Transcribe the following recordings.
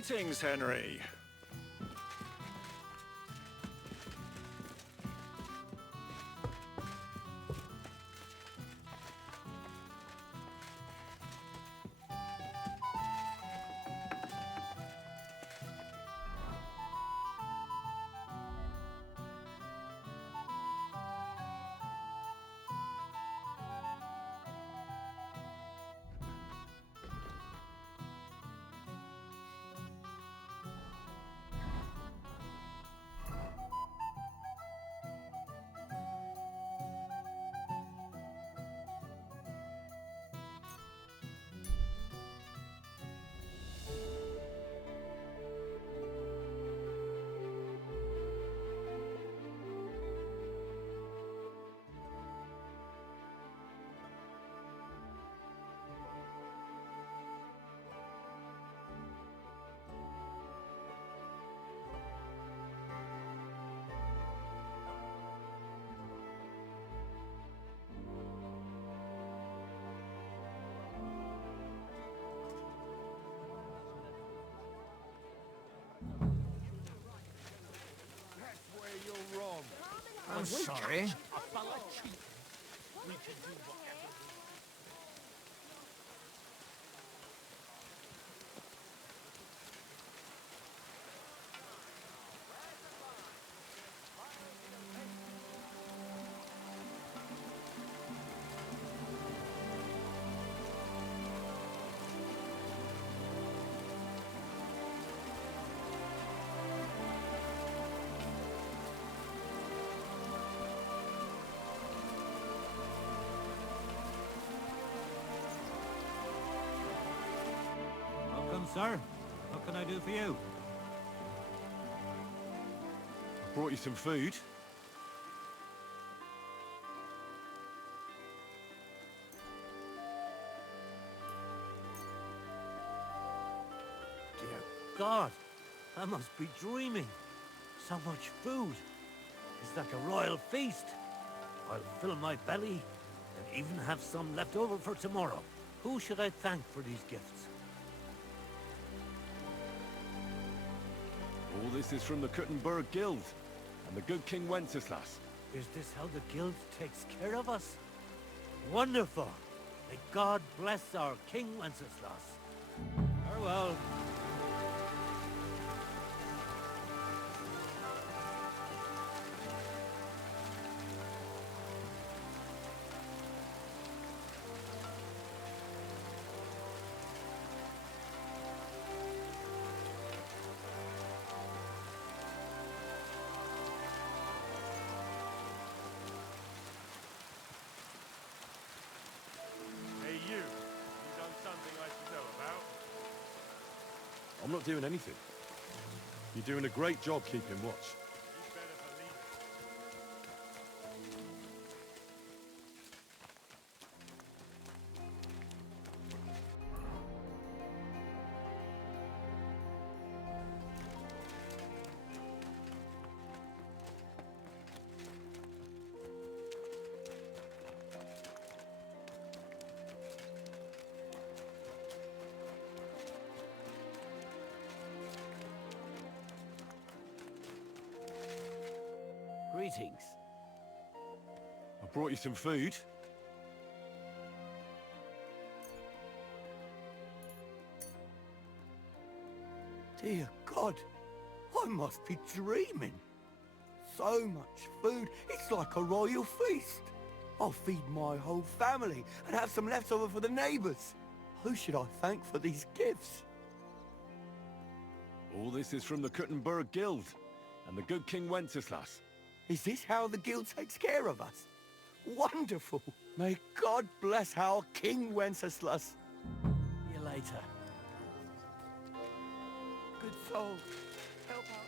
Greetings, Henry. I'm sorry. Welcome, sir. What can I do for you? Brought you some food. Dear God, I must be dreaming. So much food. It's like a royal feast. I'll fill my belly and even have some left over for tomorrow. Who should I thank for these gifts? All this is from the Kuttenberg Guild and the good King Wenceslas. Is this how the guild takes care of us? Wonderful! May God bless our King Wenceslas. Farewell. Hey you done something I should know about? I'm not doing anything. You're doing a great job keeping watch. You better believe it. Greetings. I brought you some food. Dear God, I must be dreaming. So much food, it's like a royal feast. I'll feed my whole family and have some left over for the neighbours. Who should I thank for these gifts? All this is from the Kuttenberg Guild and the good King Wenceslas. Is this how the guild takes care of us? Wonderful! May God bless our King Wenceslas. See you later. Good soul. Help out.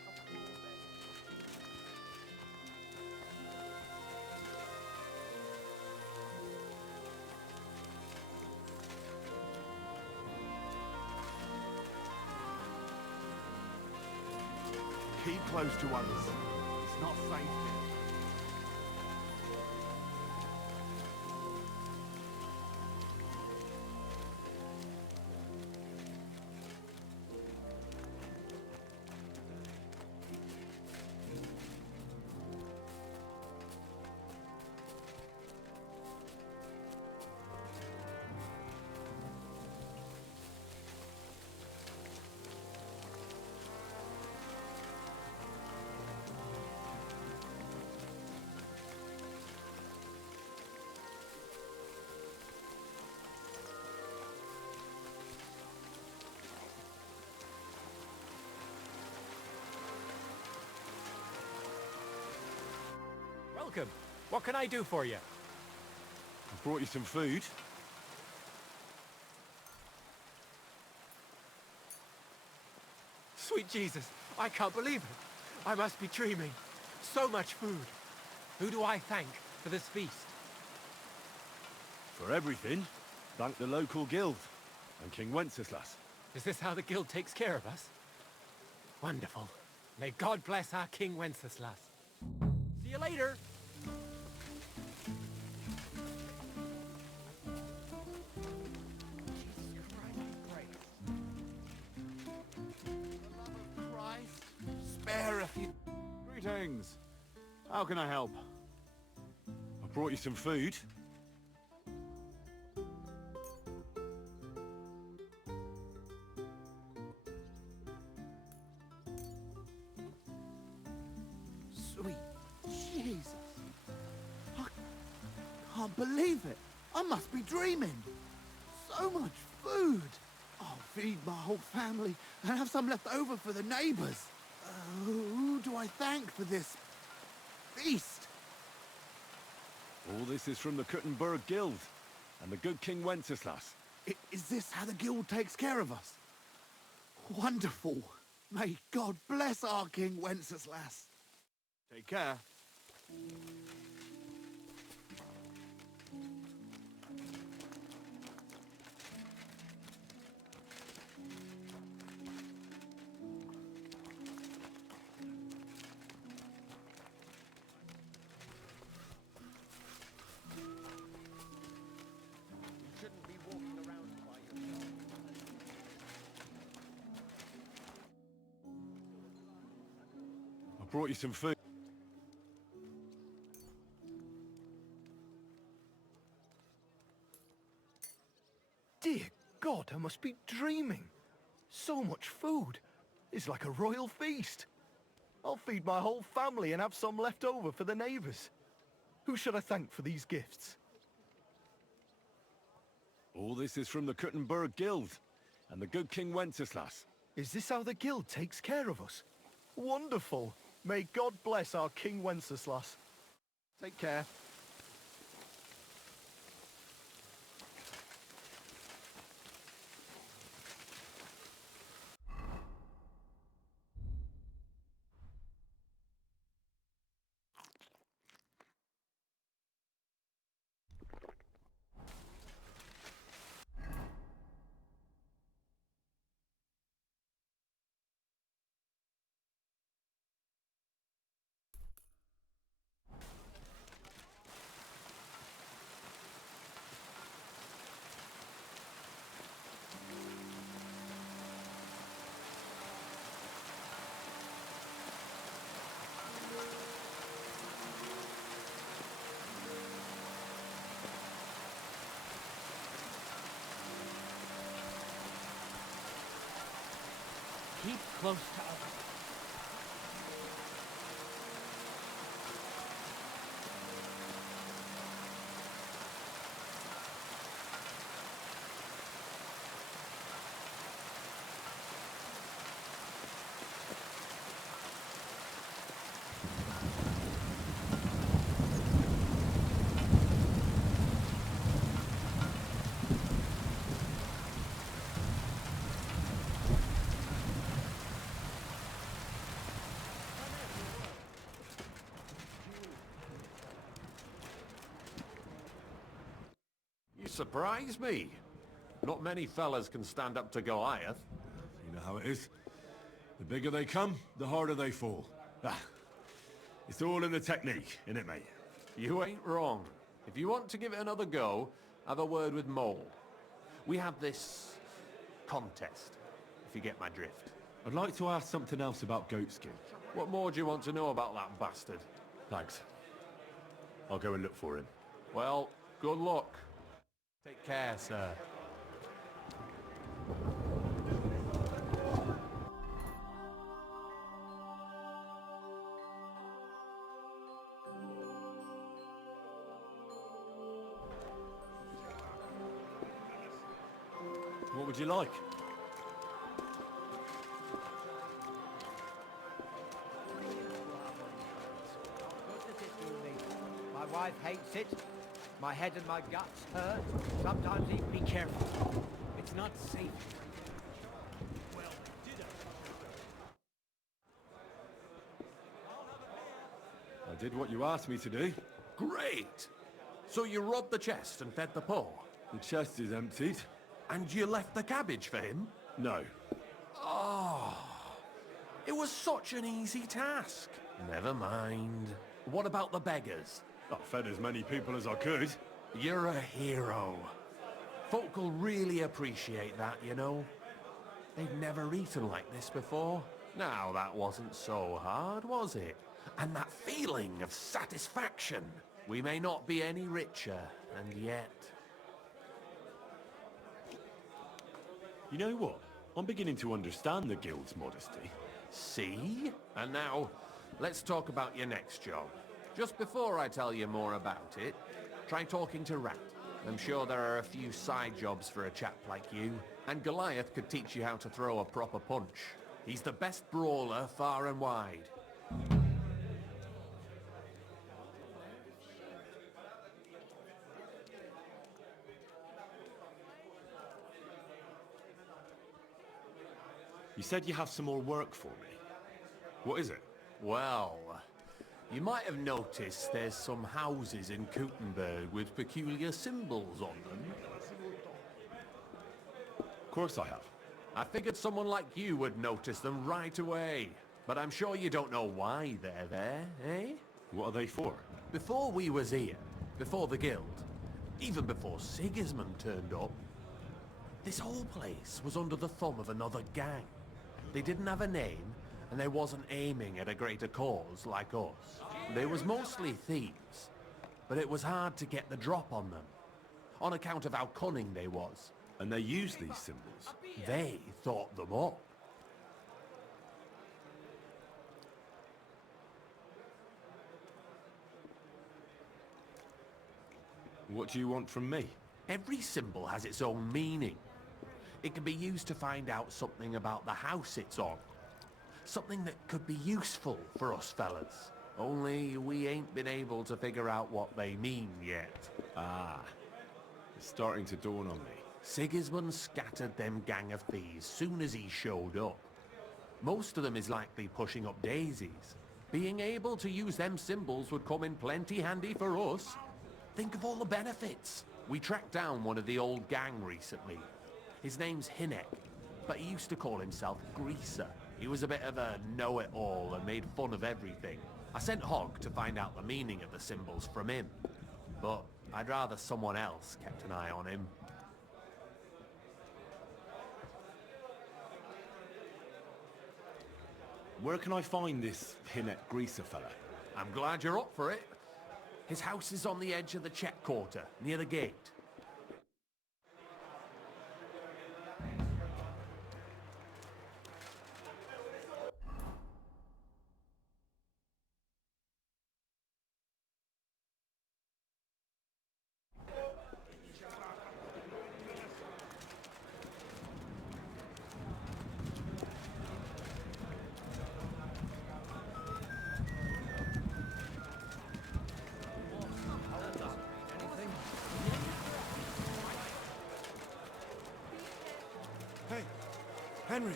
Keep close to others. It's not safe here. Welcome. What can I do for you? I brought you some food. Sweet Jesus, I can't believe it. I must be dreaming. So much food. Who do I thank for this feast? For everything, thank the local guild and King Wenceslas. Is this how the guild takes care of us? Wonderful. May God bless our King Wenceslas. See you later. Spare a few. Greetings. How can I help? I brought you some food. Sweet Jesus. I can't believe it. I must be dreaming. So much food. I'll feed my whole family and have some left over for the neighbors. Who do I thank for this feast? All this is from the Kuttenberg guild and the good King Wenceslas. Is this how the guild takes care of us? Wonderful. May God bless our King Wenceslas. Take care. I brought you some food. Dear God, I must be dreaming. So much food. It's like a royal feast. I'll feed my whole family and have some left over for the neighbors. Who should I thank for these gifts? All this is from the Kuttenberg guild and the good King Wenceslas. Is this how the guild takes care of us? Wonderful. May God bless our King Wenceslas. Take care. Keep close to us. You surprise me. Not many fellas can stand up to Goliath. You know how it is. The bigger they come, the harder they fall. Ah, it's all in the technique, innit, mate? You ain't wrong. If you want to give it another go, have a word with Mole. We have this contest, if you get my drift. I'd like to ask something else about Goatskin. What more do you want to know about that bastard? Thanks. I'll go and look for him. Well, good luck. Take care, sir. What would you like? wife hates it. My head and my guts hurt. Sometimes even... Be careful. It's not safe. I did what you asked me to do. Great! So you robbed the chest and fed the poor? The chest is emptied. And you left the cabbage for him? No. Oh, it was such an easy task. Never mind. What about the beggars? I fed as many people as I could. You're a hero. Folk will really appreciate that, you know. They've never eaten like this before. Now, that wasn't so hard, was it? And that feeling of satisfaction. We may not be any richer, and yet... You know what? I'm beginning to understand the guild's modesty. See? And now, let's talk about your next job. Just before I tell you more about it, try talking to Rat. I'm sure there are a few side jobs for a chap like you, and Goliath could teach you how to throw a proper punch. He's the best brawler far and wide. You said you have some more work for me. What is it? Well, you might have noticed there's some houses in Kuttenberg with peculiar symbols on them. Of course I have. I figured someone like you would notice them right away. But I'm sure you don't know why they're there, eh? What are they for? Before we was here, before the guild, even before Sigismund turned up, this whole place was under the thumb of another gang. They didn't have a name, and they wasn't aiming at a greater cause like us. They was mostly thieves, but it was hard to get the drop on them, on account of how cunning they was. And they use these symbols? They thought them up. What do you want from me? Every symbol has its own meaning. It can be used to find out something about the house it's on. Something that could be useful for us fellas. Only we ain't been able to figure out what they mean yet. Ah, it's starting to dawn on me. Sigismund scattered them gang of thieves soon as he showed up. Most of them is likely pushing up daisies. Being able to use them symbols would come in plenty handy for us. Think of all the benefits. We tracked down one of the old gang recently. His name's Hinek, but he used to call himself Greaser. He was a bit of a know-it-all and made fun of everything. I sent Hogg to find out the meaning of the symbols from him, but I'd rather someone else kept an eye on him. Where can I find this Hinek Greaser fella? I'm glad you're up for it. His house is on the edge of the check quarter, near the gate. Hey, Henry,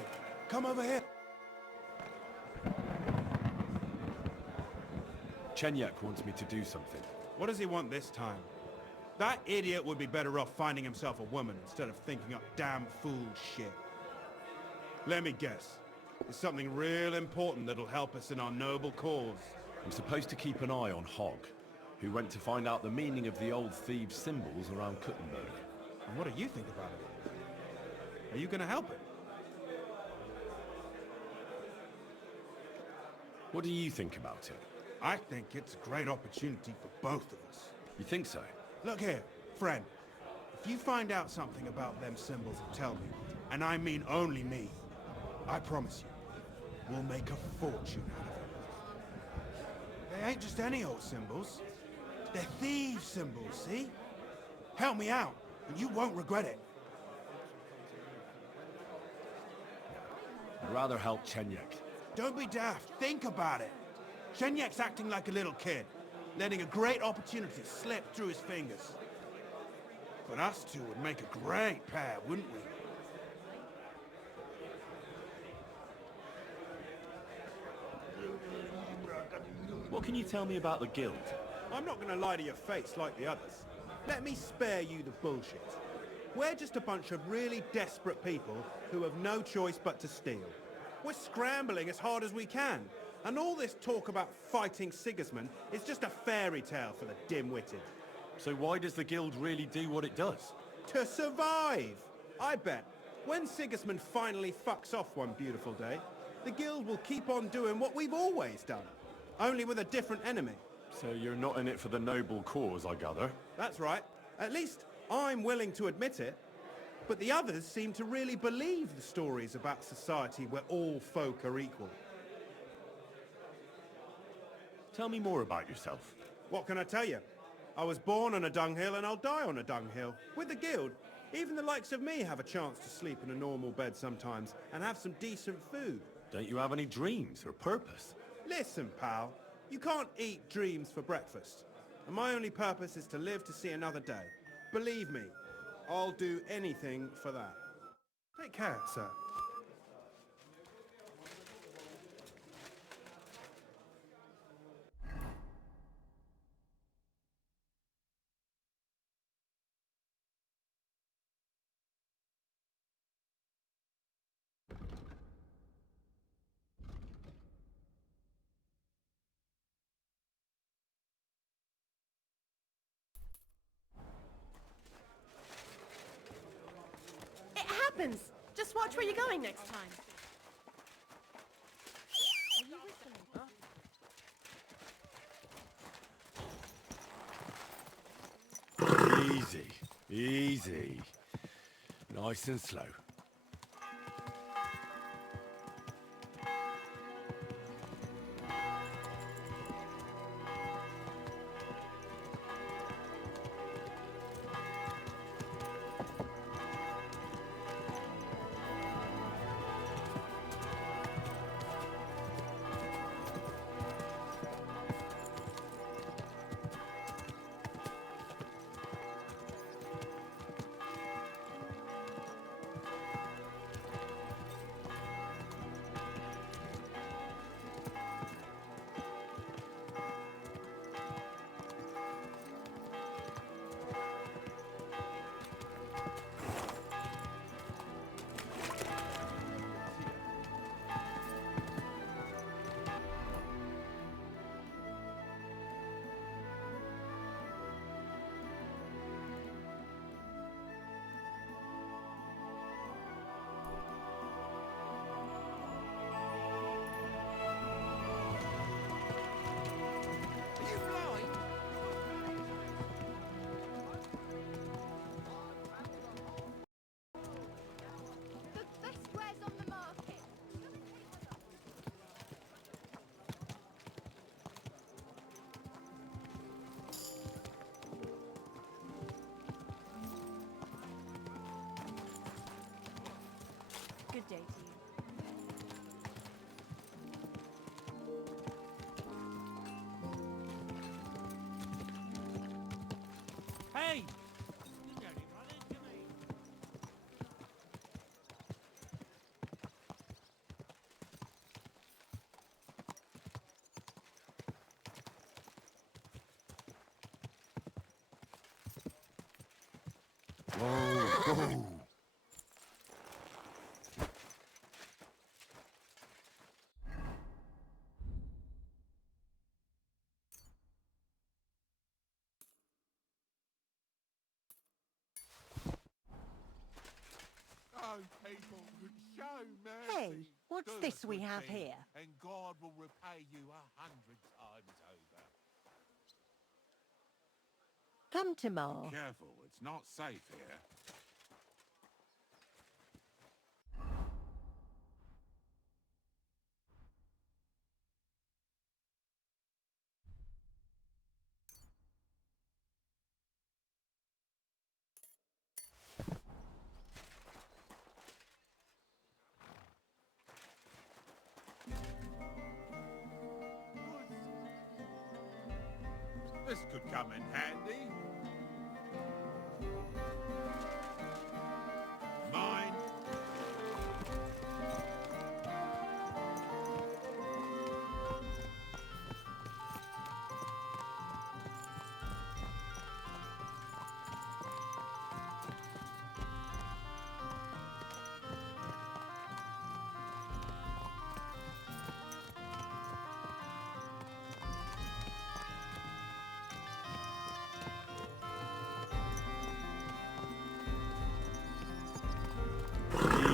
come over here. Chenyek wants me to do something. What does he want this time? That idiot would be better off finding himself a woman instead of thinking up damn fool shit. Let me guess. It's something real important that'll help us in our noble cause. I'm supposed to keep an eye on Hogg, who went to find out the meaning of the old thieves' symbols around Kuttenberg. And what do you think about it? Are you gonna help it? What do you think about it? I think it's a great opportunity for both of us. You think so? Look here, friend. If you find out something about them symbols and tell me, and I mean only me, I promise you, we'll make a fortune out of it. They ain't just any old symbols. They're thieves' symbols, see? Help me out, and you won't regret it. I'd rather help Chenyek. Don't be daft. Think about it. Shenyek's acting like a little kid. letting a great opportunity slip through his fingers. But us two would make a great pair, wouldn't we? What can you tell me about the guild? I'm not gonna lie to your face like the others. Let me spare you the bullshit. We're just a bunch of really desperate people who have no choice but to steal. We're scrambling as hard as we can, and all this talk about fighting Sigismund is just a fairy tale for the dim-witted. So why does the guild really do what it does? To survive! I bet, when Sigismund finally fucks off one beautiful day, the guild will keep on doing what we've always done, only with a different enemy. So you're not in it for the noble cause, I gather? That's right. At least I'm willing to admit it. But the others seem to really believe the stories about society where all folk are equal. Tell me more about yourself. What can I tell you? I was born on a dunghill and I'll die on a dunghill. With the guild, even the likes of me have a chance to sleep in a normal bed sometimes and have some decent food. Don't you have any dreams or purpose? Listen, pal. You can't eat dreams for breakfast. And my only purpose is to live to see another day. Believe me, I'll do anything for that. Take care, sir. It happens! Just watch where you're going next time. Easy, easy. Nice and slow. Good day to you. Hey! Whoa, whoa. Oh, people, show mercy. Hey, what's Do this a we good have thing, here? And God will repay you 100 times over. Come to Ma. Careful, it's not safe here. This could come in handy. Mine.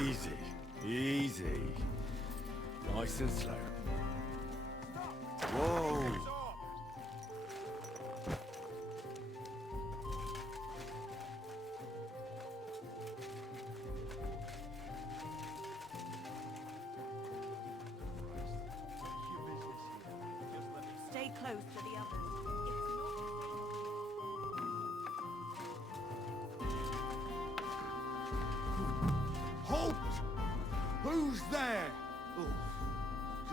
Easy, easy. Nice and slow. Whoa! Stay close to the others. Halt! Who's there? Oh,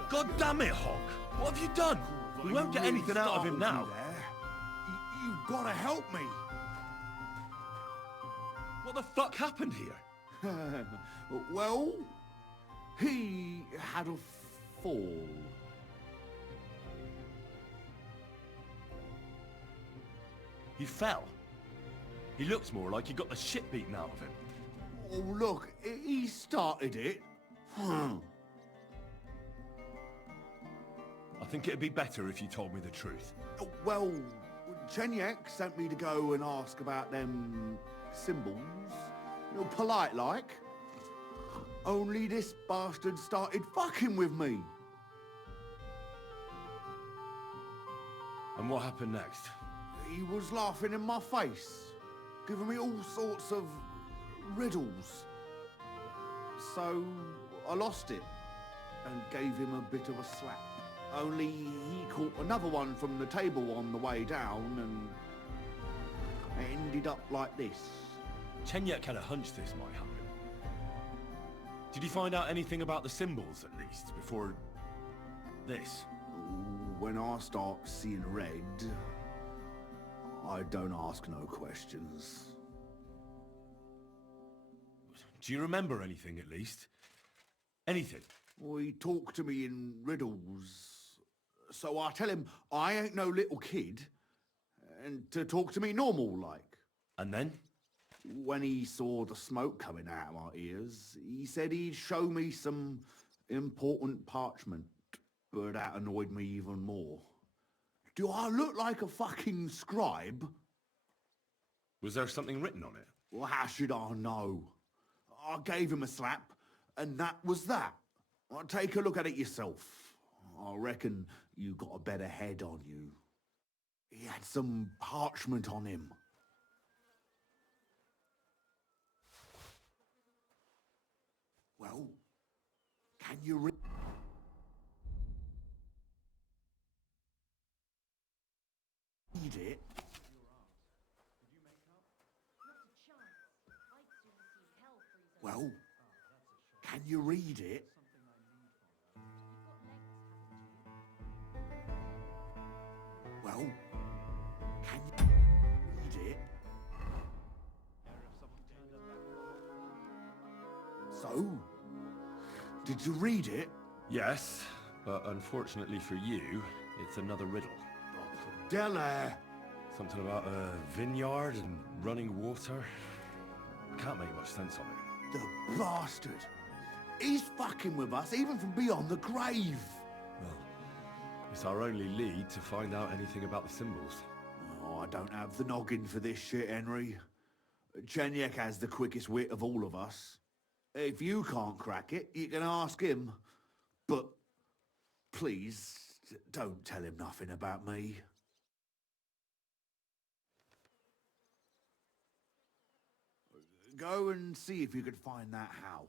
God damn it, Hog! What have you done? We won't get anything out of him now. You've got to help me. What the fuck happened here? Well, he had a fall. He fell. He looks more like he got the shit beaten out of him. Oh, look, he started it. I think it'd be better if you told me the truth. Well, Chenyek sent me to go and ask about them symbols. Polite like. Only this bastard started fucking with me. And what happened next? He was laughing in my face, giving me all sorts of riddles. So I lost it and gave him a bit of a slap. Only he caught another one from the table on the way down and it ended up like this. Chenyek had a hunch this might happen. Did you find out anything about the symbols, at least, before this? When I start seeing red, I don't ask no questions. Do you remember anything, at least? Anything? Well, he talked to me in riddles. So I tell him I ain't no little kid, and to talk to me normal like. And then? When he saw the smoke coming out of my ears, he said he'd show me some important parchment, but that annoyed me even more. Do I look like a fucking scribe? Was there something written on it? Well, how should I know? I gave him a slap, and that was that. Take a look at it yourself. I reckon you got a better head on you. He had some parchment on him. Well, can you read it? Well, can you read it? Well, can you read it? So, did you read it? Yes, but unfortunately for you, it's another riddle. Della! Something about a vineyard and running water. Can't make much sense of it. The bastard! He's fucking with us, even from beyond the grave! Well, it's our only lead to find out anything about the symbols. Oh, I don't have the noggin for this shit, Henry. Chenyek has the quickest wit of all of us. If you can't crack it, you can ask him. But please, don't tell him nothing about me. Go and see if you could find that house.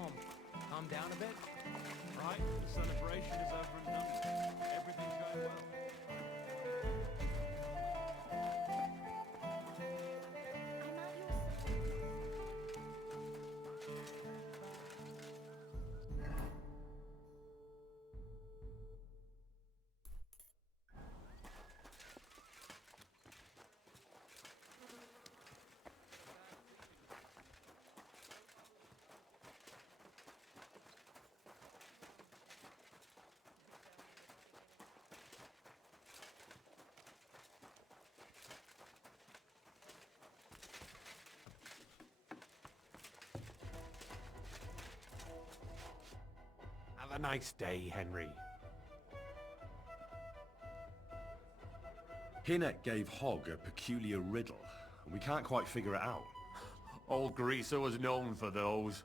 home. Calm down a bit? Right, the celebration is over and done with. Everything's going well. Have a nice day, Henry. Hinnock gave Hogg a peculiar riddle, and we can't quite figure it out. Old Greaser was known for those.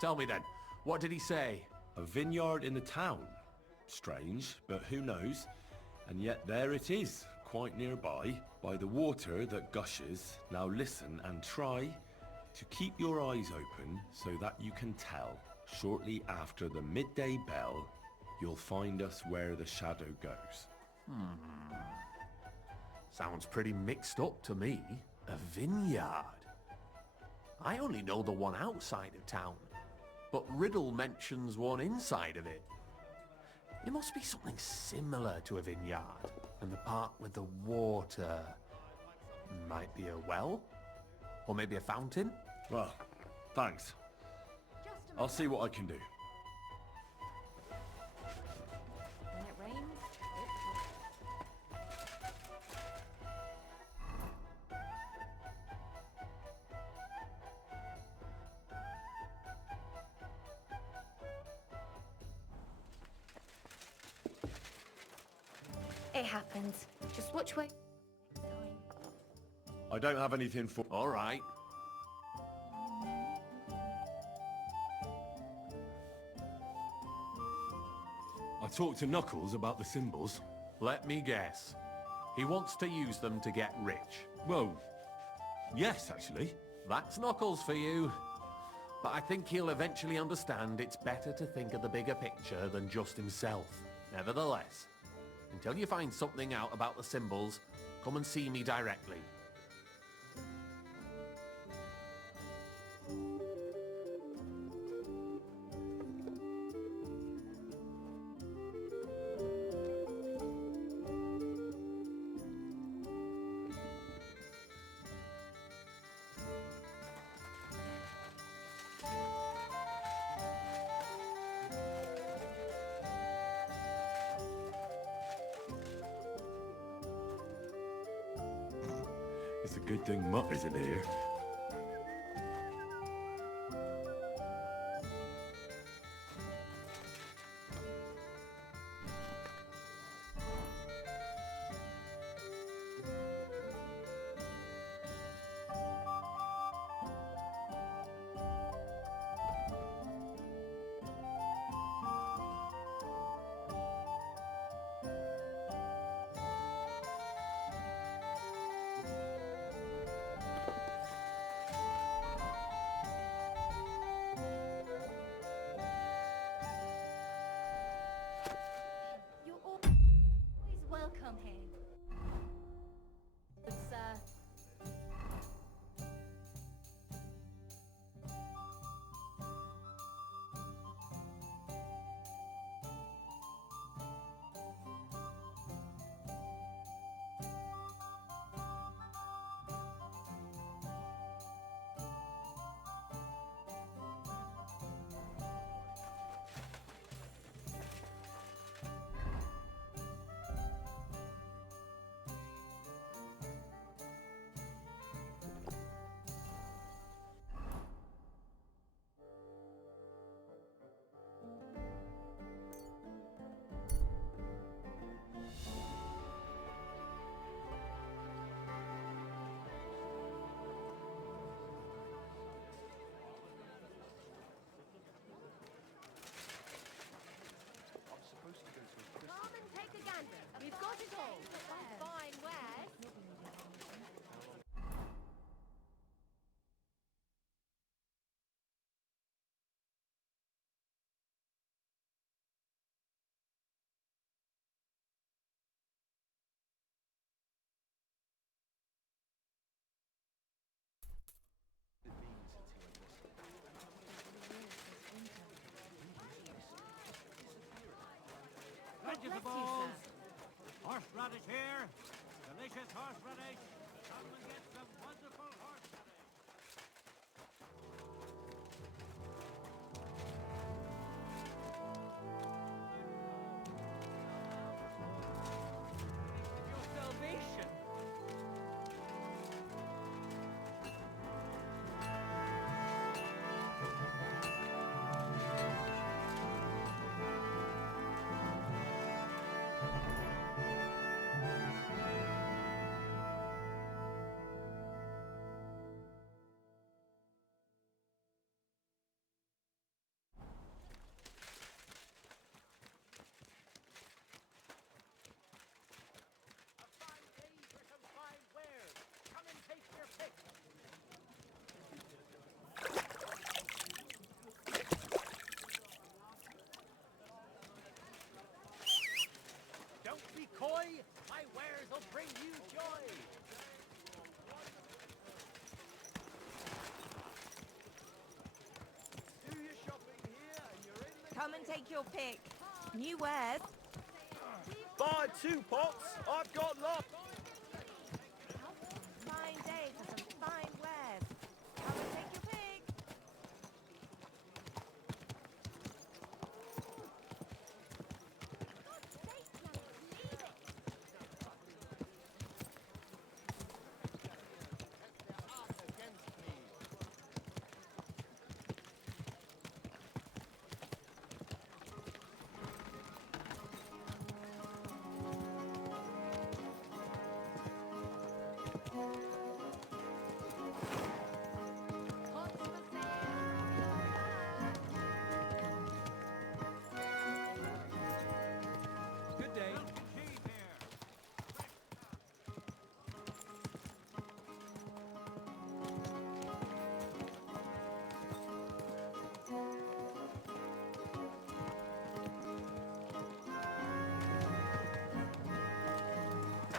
Tell me then, what did he say? A vineyard in the town. Strange, but who knows? And yet there it is, quite nearby, by the water that gushes. Now listen and try to keep your eyes open so that you can tell. Shortly after the midday bell, you'll find us where the shadow goes. Sounds pretty mixed up to me. A vineyard. I only know the one outside of town, but Riddle mentions one inside of it. It must be something similar to a vineyard, and the part with the water might be a well? Or maybe a fountain? Well, thanks. I'll see what I can do. When it rains, it happens. Just watch where... I don't have anything for... All right. I talked to Knuckles about the symbols. Let me guess. He wants to use them to get rich. Well, yes, actually. That's Knuckles for you. But I think he'll eventually understand it's better to think of the bigger picture than just himself. Nevertheless, until you find something out about the symbols, come and see me directly. It's a good thing Mutt isn't here. horseradish. Come and get some wonderful horseradish. Your salvation. Don't be coy. My wares will bring you joy. Do your shopping here and you're in the... Come and take your pick. New wares. Buy 2 pots. I've got lots. Fine day for some fine wares. Come and take your pick. Good day.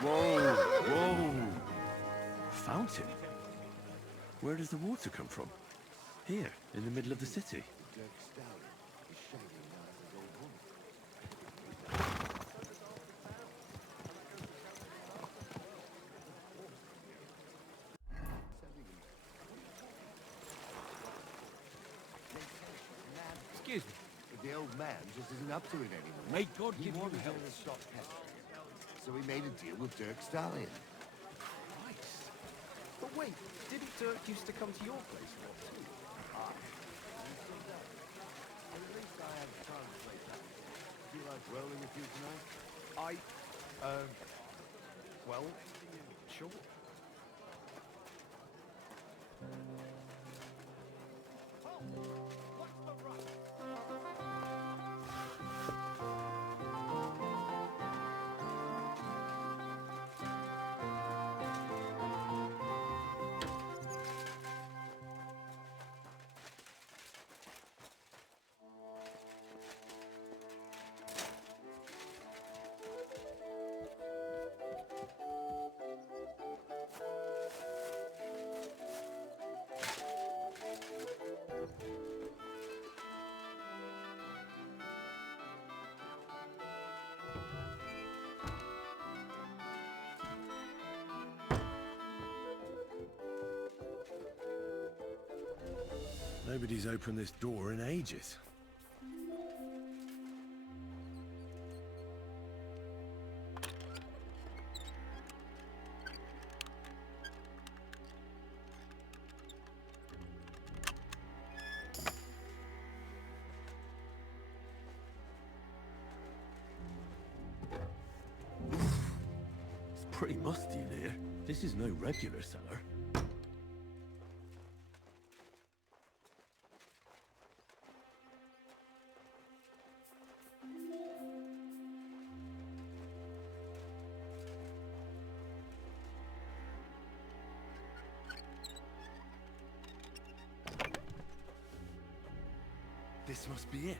Whoa, whoa. Fountain? Where does the water come from? Here, in the middle of the city. Excuse me. The old man just isn't up to it anymore. May God He give you wanted health. to stop pestering. So he made a deal with Dirk Stallion. Nice. But wait, didn't Dirk used to come to your place a lot too? At least I have time to play that. Do you like rolling with you tonight? Well, sure. Nobody's opened this door in ages. It's pretty musty in here. This is no regular cellar. This must be it.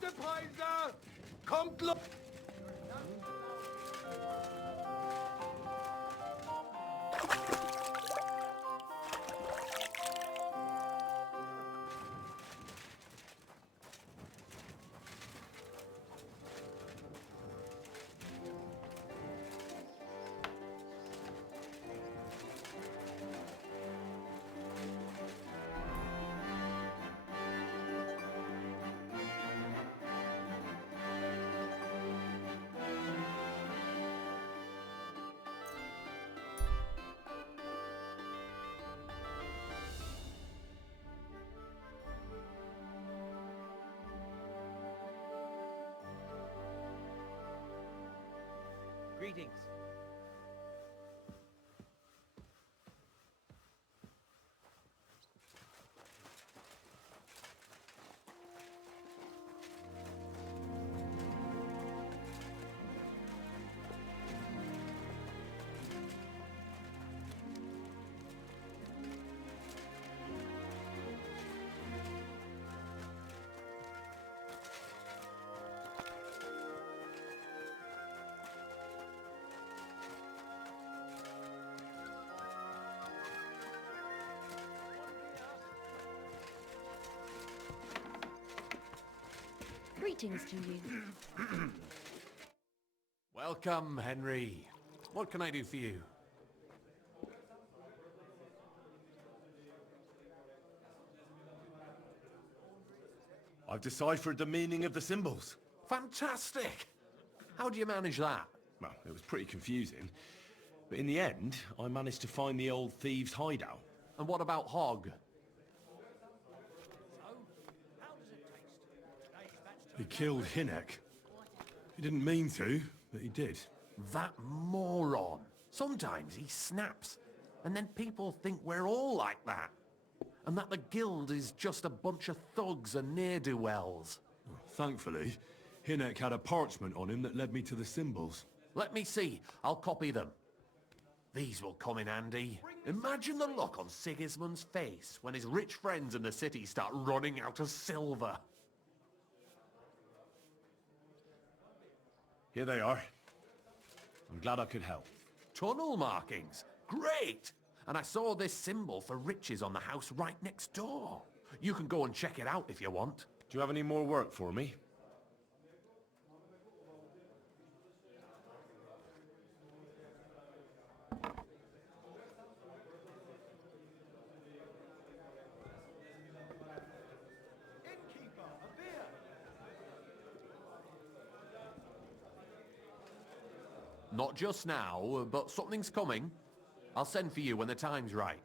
Gute Preiser! Kommt los! Greetings. Greetings to you. Welcome, Henry. What can I do for you? I've deciphered the meaning of the symbols. Fantastic! How do you manage that? Well, it was pretty confusing. But in the end, I managed to find the old thieves' hideout. And what about Hogg? He killed Hinnek. He didn't mean to, but he did. That moron. Sometimes he snaps, and then people think we're all like that. And that the guild is just a bunch of thugs and ne'er-do-wells. Thankfully, Hinnek had a parchment on him that led me to the symbols. Let me see. I'll copy them. These will come in handy. Imagine the look on Sigismund's face when his rich friends in the city start running out of silver. Here they are. I'm glad I could help. Tunnel markings. Great! And I saw this symbol for riches on the house right next door. You can go and check it out if you want. Do you have any more work for me? Not just now, but something's coming. I'll send for you when the time's right.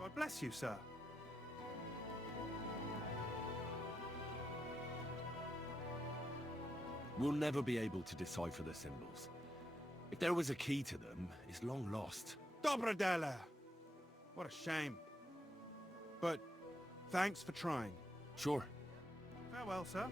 God bless you, sir. We'll never be able to decipher the symbols. If there was a key to them, it's long lost. Dobrodela! What a shame. But thanks for trying. Sure. Farewell, sir.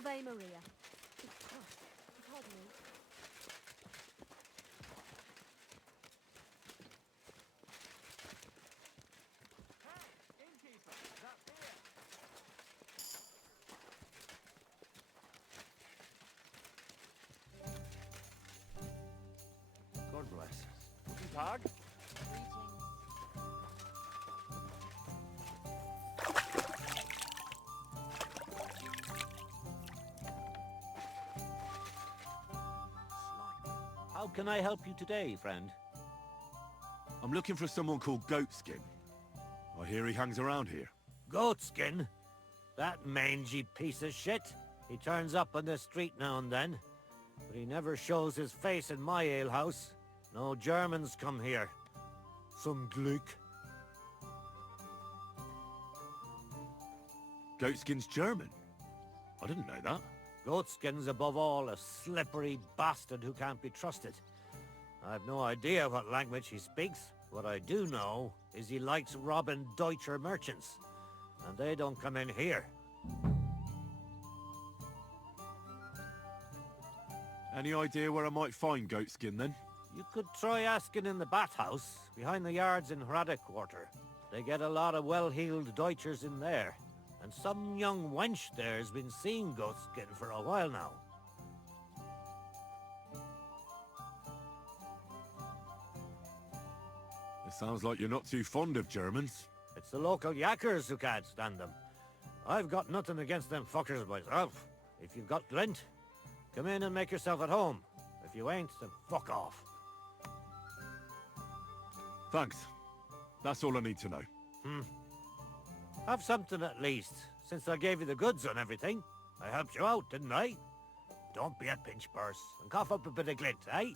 Ave Maria. Pardon me. God bless. Guten Tag. How can I help you today, friend? I'm looking for someone called Goatskin. I hear he hangs around here. Goatskin? That mangy piece of shit. He turns up on the street now and then, but he never shows his face in my alehouse. No Germans come here. Some Glück. Goatskin's German? I didn't know that. Goatskin's above all a slippery bastard who can't be trusted. I've no idea what language he speaks. What I do know is he likes robbing Deutscher merchants, and they don't come in here. Any idea where I might find Goatskin then? You could try asking in the bathhouse, behind the yards in Hrada Quarter. They get a lot of well-heeled Deutschers in there, and some young wench there's been seeing Goatskin for a while now. It sounds like you're not too fond of Germans. It's the local yakkers who can't stand them. I've got nothing against them fuckers myself. If you've got glint, come in and make yourself at home. If you ain't, then fuck off. Thanks. That's all I need to know. Have something at least, since I gave you the goods on everything. I helped you out, didn't I? Don't be a pinch purse, and cough up a bit of glint, eh?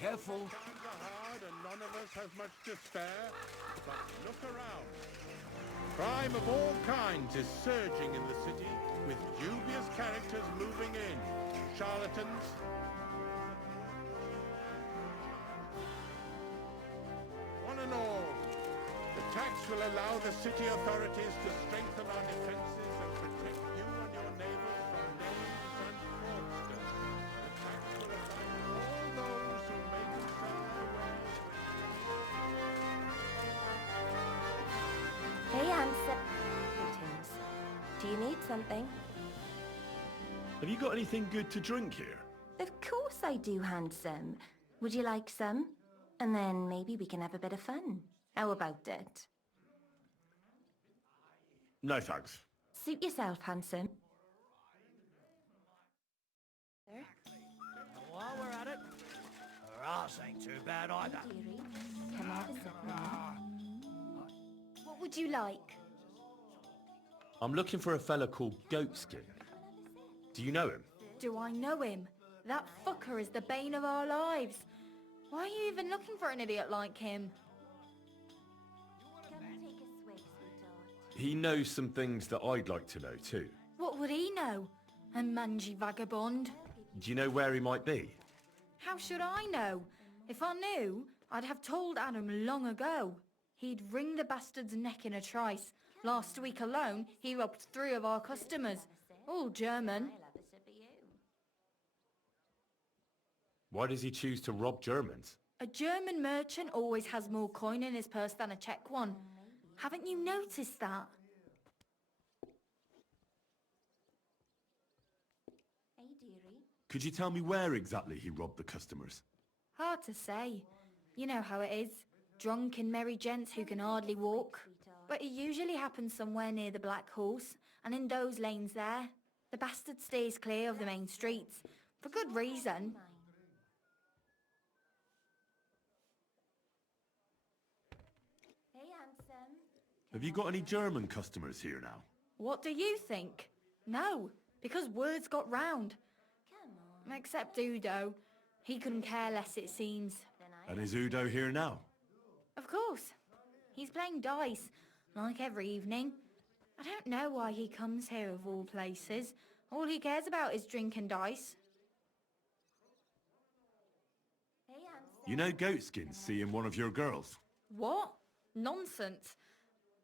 Careful. Times are hard and none of us has much to spare, but look around. Crime of all kinds is surging in the city, with dubious characters moving in. Charlatans. One and all, the tax will allow the city authorities to strengthen our defenses and protect you and your neighbors from knaves and fraudsters. The tax will apply to all those who make and sell their wares. Hey, Ansel. Greetings. Do you need something? Have you got anything good to drink here? Of course I do, handsome. Would you like some? And then maybe we can have a bit of fun. How about it? No thanks. Suit yourself, handsome. While we're at it, her ass ain't too bad either. Dearie, come have a sip now. What would you like? I'm looking for a fella called Goatskin. Do you know him? Do I know him? That fucker is the bane of our lives. Why are you even looking for an idiot like him? Come take a swig, sweetheart. He knows some things that I'd like to know too. What would he know? A mangy vagabond? Do you know where he might be? How should I know? If I knew, I'd have told Adam long ago. He'd wring the bastard's neck in a trice. Last week alone, he robbed 3 of our customers. All German. I'll have a sip of you. Why does he choose to rob Germans? A German merchant always has more coin in his purse than a Czech one. Haven't you noticed that? Hey, dearie. Could you tell me where exactly he robbed the customers? Hard to say. You know how it is. Drunk and merry gents who can hardly walk. But it usually happens somewhere near the Black Horse, and in those lanes there. The bastard stays clear of the main streets. For good reason. Hey, handsome. Have you got any German customers here now? What do you think? No, because words got round. Come on. Except Udo. He couldn't care less, it seems. And is Udo here now? Of course. He's playing dice, like every evening. I don't know why he comes here of all places. All he cares about is drinking dice. Hey, handsome. You know Goatskin seeing one of your girls? What? Nonsense.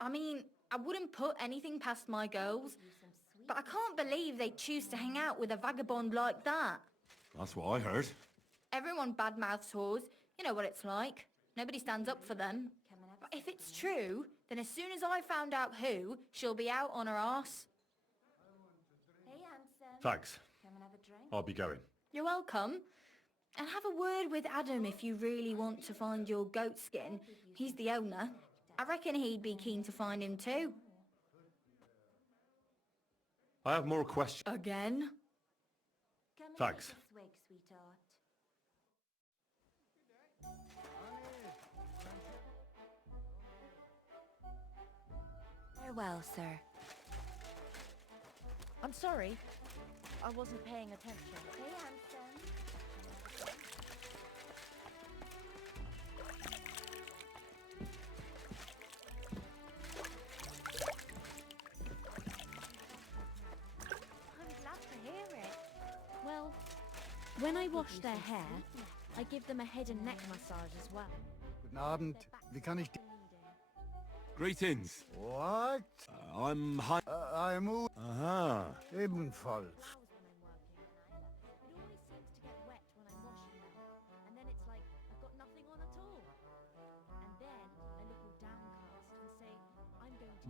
I mean, I wouldn't put anything past my girls, but I can't believe they choose to hang out with a vagabond like that. That's what I heard. Everyone badmouths whores. You know what it's like. Nobody stands up for them. But if it's true, then as soon as I found out who, she'll be out on her arse. Hey, handsome. Thanks. Come and have a drink. I'll be going. You're welcome. And have a word with Adam if you really want to find your goat skin. He's the owner. I reckon he'd be keen to find him too. I have more questions. Again? Come and Thanks. take a swig, sweetheart. Farewell, sir. I'm sorry. I wasn't paying attention. Hey, handsome. I'm glad to hear it. Well, when I wash their hair, I give them a head and neck massage as well. Guten Abend. Wie kann ich... Greetings. What? I'm I'm U... Aha. Ebenfalls.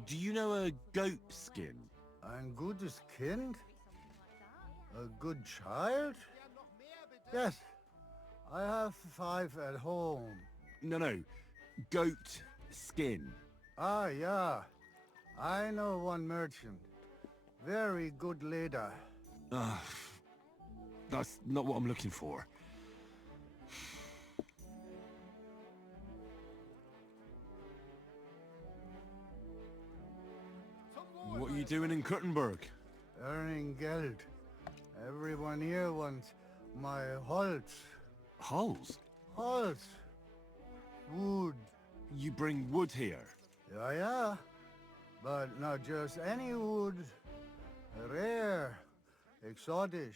Do you know a goat skin? Ein gutes Kind? A good child? Yes. I have 5 at home. No. Goat skin. Ah, yeah. I know one merchant. Very good leader. That's not what I'm looking for. What are you doing in Kuttenberg? Earning Geld. Everyone here wants my Holz. Hulls? Holz. Wood. You bring wood here? Yeah. But not just any wood. Rare. Exotic.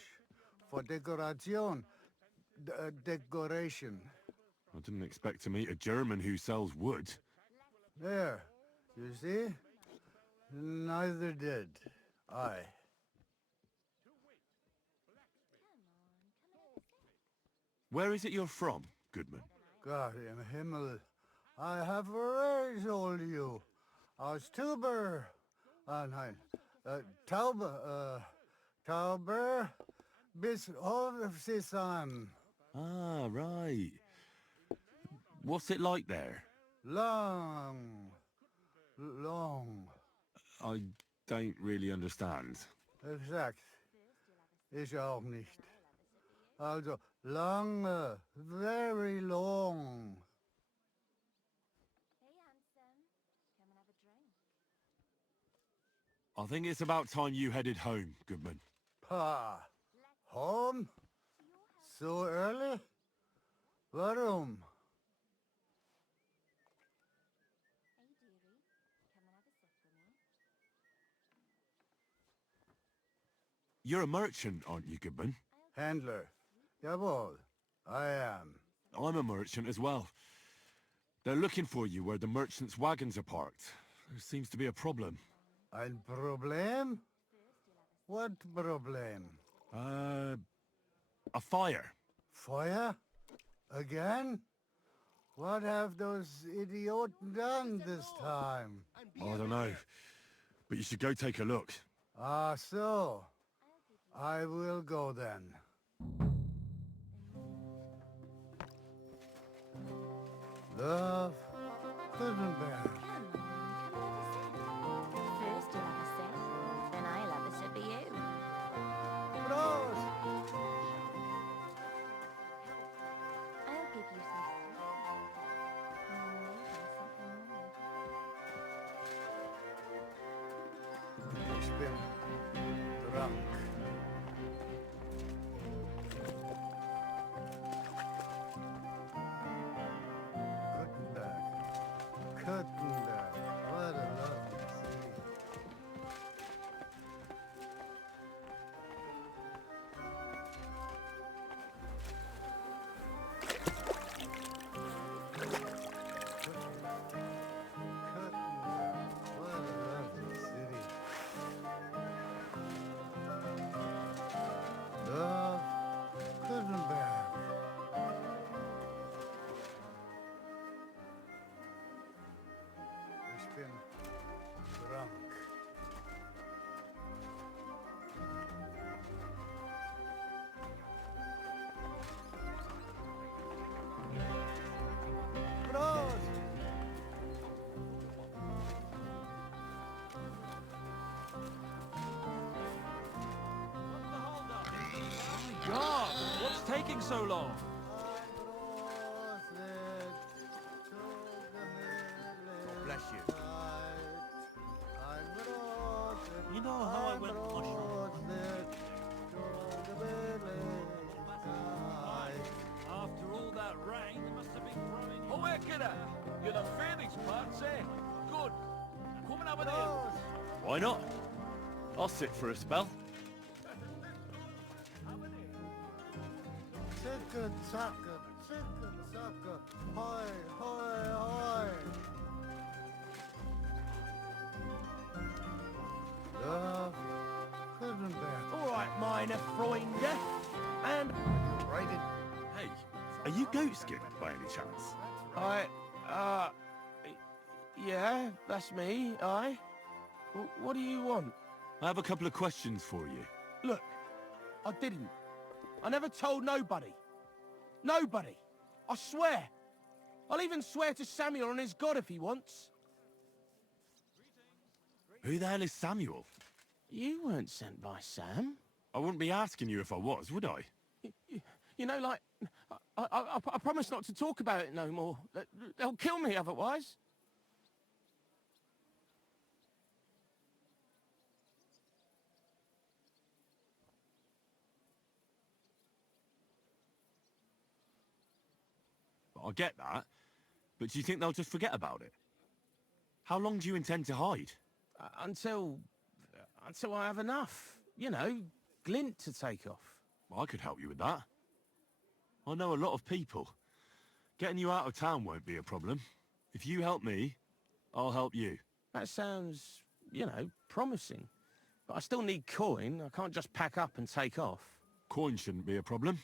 For decoration. Decoration. I didn't expect to meet a German who sells wood. There. You see? Neither did I. Where is it you're from, Goodman? God im Himmel. I have already told you. Aus Tuber. Nein. Tauber. Tauber bis Hofsissan. Ah, right. What's it like there? Long. I don't really understand. Exakt. Ich auch nicht. Also, lange, very long. Hey, handsome. Come and have a drink. I think it's about time you headed home, Goodman. Pa. Home? So early? Warum? Hey, dearie. Come and have a sip with me. You're a merchant, aren't you, Goodman? Handler. Jawohl, I am. I'm a merchant as well. They're looking for you where the merchants' wagons are parked. There seems to be a problem. Ein Problem? What problem? A fire. Feuer? Again? What have those idiots done this time? I don't know. But you should go take a look. Ah, so. I will go then. Love, Kuttenberg. First you'll have a sip, then I'll have a sip of you. Prost! been drunk. Kuttenberg. Kuttenberg. What a lovely city. Love Kuttenberg. It's been drunk. Prost! God, what's taking so long? God bless you. You know how I went mushroom? After all that rain, it must have been growing. Oh, Ekida! You're the Phoenix parts, eh? Good. Coming over there. Why not? I'll sit for a spell. Chicken sucker, hoy, hoy, hoy. Love Kuttenberg. All right, minor Freunde. And Right Hey, are you Goatskin by any chance? yeah, that's me, aye. What do you want? I have a couple of questions for you. Look, I didn't. I never told nobody. Nobody. I swear. I'll even swear to Samuel and his God if he wants. Who the hell is Samuel? You weren't sent by Sam. I wouldn't be asking you if I was, would I? You know, like, I promise not to talk about it no more. They'll kill me otherwise. I get that, but do you think they'll just forget about it? How long do you intend to hide? Until I have enough. You know, glint to take off. Well, I could help you with that. I know a lot of people. Getting you out of town won't be a problem. If you help me, I'll help you. That sounds, you know, promising. But I still need coin. I can't just pack up and take off. Coin shouldn't be a problem.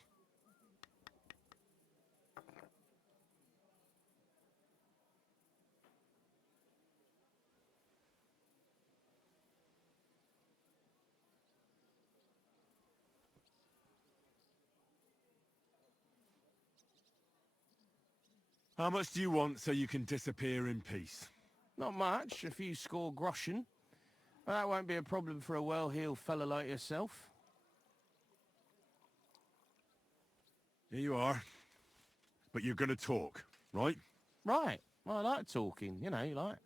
How much do you want so you can disappear in peace? Not much, a few score groschen. But that won't be a problem for a well-heeled fella like yourself. Here you are. But you're gonna talk, right? Right. Well, I like talking, you know, like...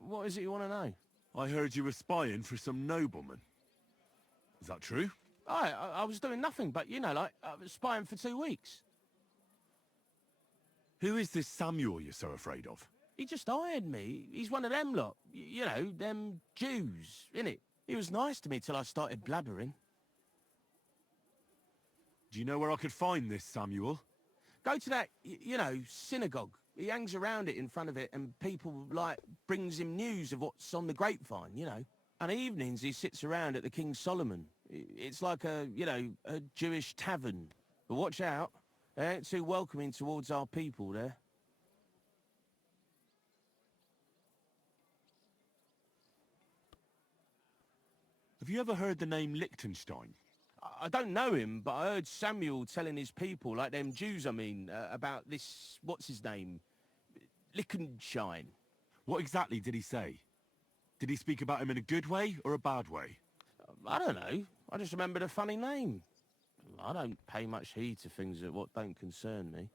What is it you want to know? I heard you were spying for some nobleman. Is that true? I was doing nothing, but, you know, like, I was spying for 2 weeks. Who is this Samuel you're so afraid of? He just hired me. He's one of them lot. You know, them Jews, innit? He was nice to me till I started blabbering. Do you know where I could find this Samuel? Go to that, you know, synagogue. He hangs around it in front of it and people, like, brings him news of what's on the grapevine, you know. And evenings he sits around at the King Solomon. It's like a, you know, a Jewish tavern. But watch out. They ain't too welcoming towards our people there. Have you ever heard the name Lichtenstein? I don't know him, but I heard Samuel telling his people, like them Jews, I mean, about this, what's his name? Lichtenstein. What exactly did he say? Did he speak about him in a good way or a bad way? I don't know. I just remembered a funny name. I don't pay much heed to things that what don't concern me.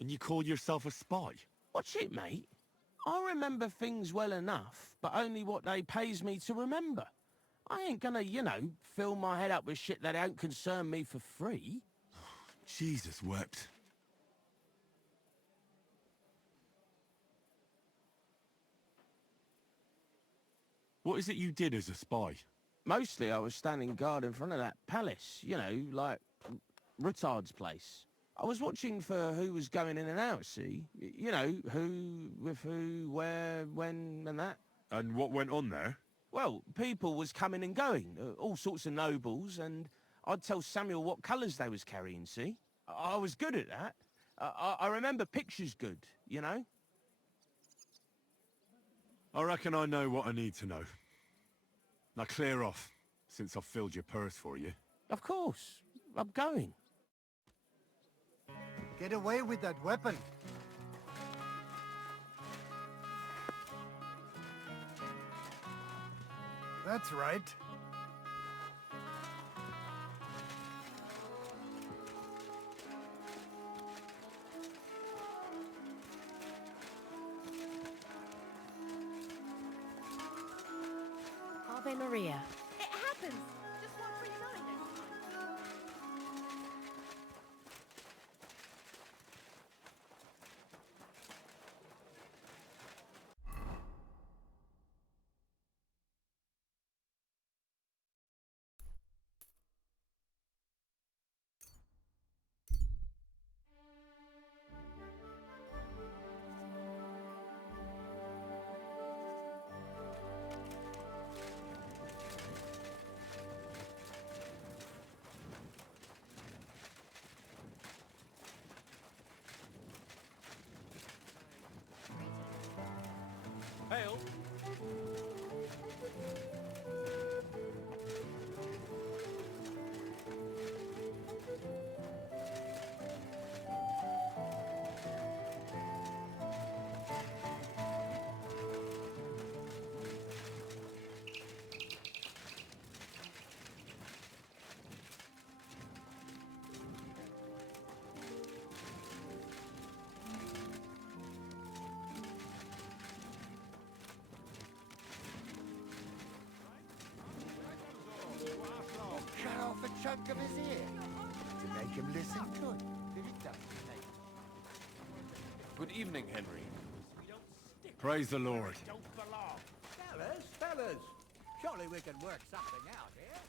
And you call yourself a spy? What's it, mate? I remember things well enough, but only what they pays me to remember. I ain't gonna, fill my head up with shit that don't concern me for free. Jesus wept. What is it you did as a spy? Mostly I was standing guard in front of that palace, like Rutard's place. I was watching for who was going in and out, see? Who, with who, where, when, and that. And what went on there? Well, people was coming and going, all sorts of nobles, and I'd tell Samuel what colours they was carrying, see? I was good at that. I remember pictures good, I reckon I know what I need to know. Now clear off, since I've filled your purse for you. Of course. I'm going. Get away with that weapon. That's right. Ave Maria. It happens! Just one for United. Hail. Cut off a chunk of his ear to make him listen good. Good evening, Henry. Praise the Lord. Fellas, surely we can work something out here.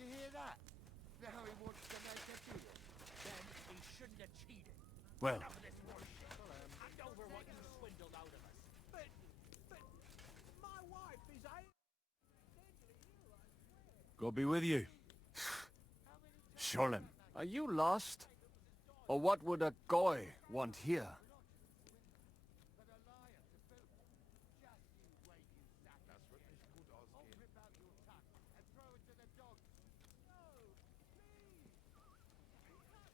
You hear that? Now he wants to make a deal. Then he shouldn't have cheated. Well, Enough of this bullshit. Hand over what you swindled out of us. But my wife is God be with you. Sholem, are you lost? Or what would a goy want here?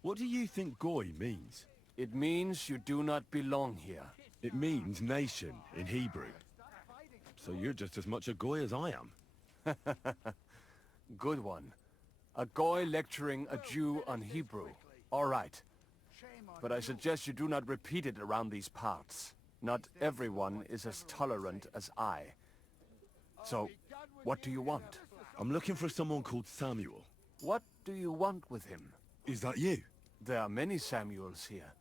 What do you think goy means? It means you do not belong here. It means nation in Hebrew. So you're just as much a goy as I am. Good one. A goy lecturing a Jew on Hebrew. All right. But I suggest you do not repeat it around these parts. Not everyone is as tolerant as I. So, what do you want? I'm looking for someone called Samuel. What do you want with him? Is that you? There are many Samuels here.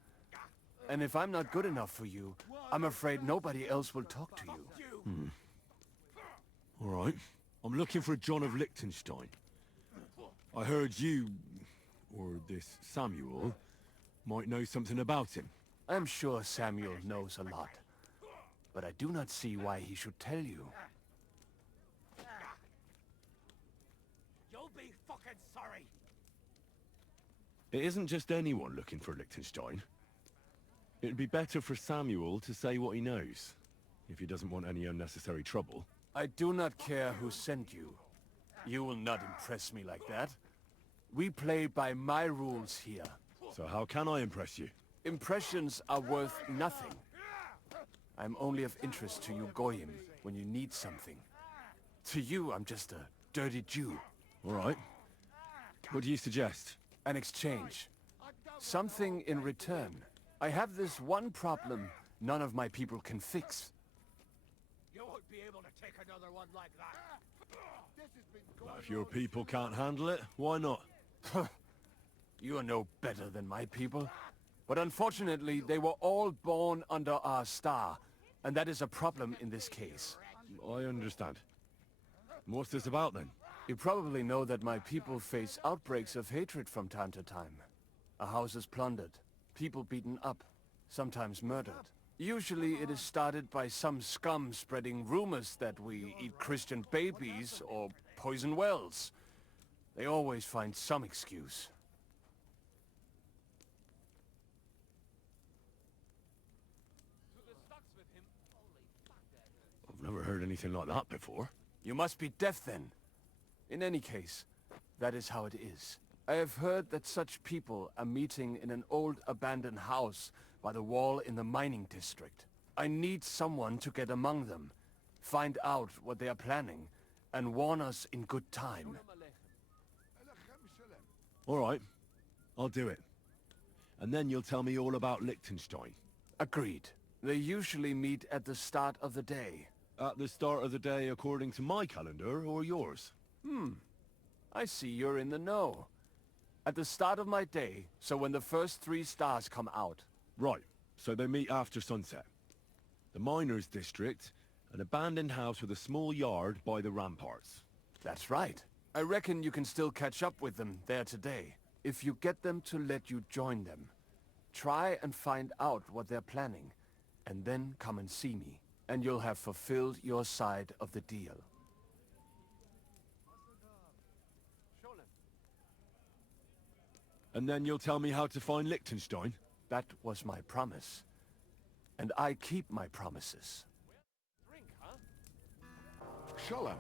And if I'm not good enough for you, I'm afraid nobody else will talk to you. All right. I'm looking for John of Lichtenstein. I heard you, or this Samuel, might know something about him. I'm sure Samuel knows a lot. But I do not see why he should tell you. You'll be fucking sorry. It isn't just anyone looking for Lichtenstein. It'd be better for Samuel to say what he knows, if he doesn't want any unnecessary trouble. I do not care who sent you. You will not impress me like that. We play by my rules here. So how can I impress you? Impressions are worth nothing. I'm only of interest to you Goyim when you need something. To you, I'm just a dirty Jew. All right. What do you suggest? An exchange. Something in return. I have this one problem none of my people can fix. won't be able to take another one like that. This has been going If your people can't handle it, why not? You are no better than my people. But unfortunately, they were all born under our star, and that is a problem in this case. I understand. What's this about then? You probably know that my people face outbreaks of hatred from time to time. A house is plundered, people beaten up, sometimes murdered. Usually it is started by some scum spreading rumors that we eat Christian babies or poison wells. They always find some excuse. I've never heard anything like that before. You must be deaf then. In any case, that is how it is. I have heard that such people are meeting in an old abandoned house by the wall in the mining district. I need someone to get among them, find out what they are planning, and warn us in good time. All right, I'll do it. And then you'll tell me all about Lichtenstein. Agreed. They usually meet at the start of the day. At the start of the day according to my calendar, or yours? I see you're in the know. At the start of my day, so when the first 3 stars come out. Right, so they meet after sunset. The miners' district, an abandoned house with a small yard by the ramparts. That's right. I reckon you can still catch up with them there today, if you get them to let you join them. Try and find out what they're planning, and then come and see me, and you'll have fulfilled your side of the deal. And then you'll tell me how to find Lichtenstein? That was my promise. And I keep my promises. Shalom.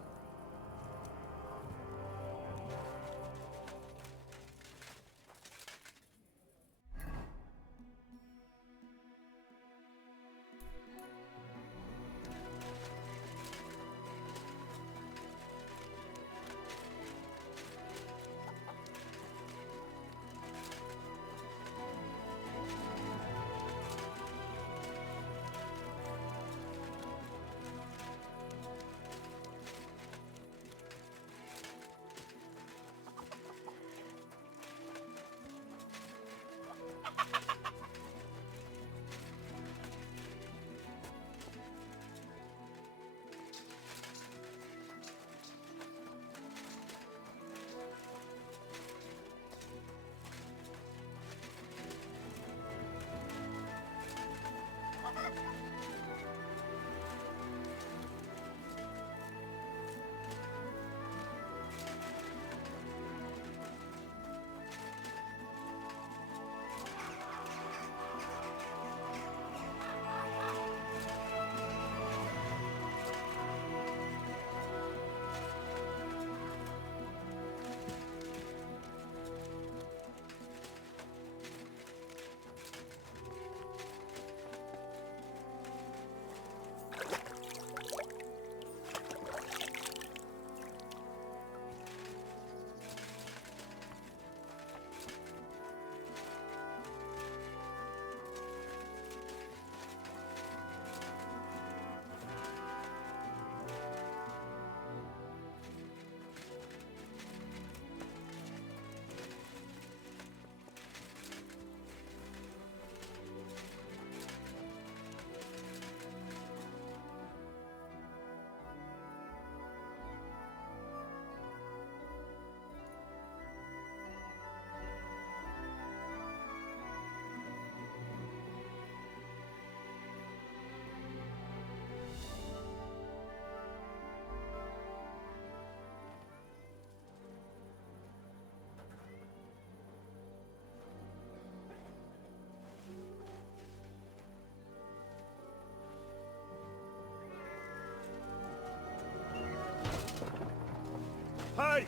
Hey!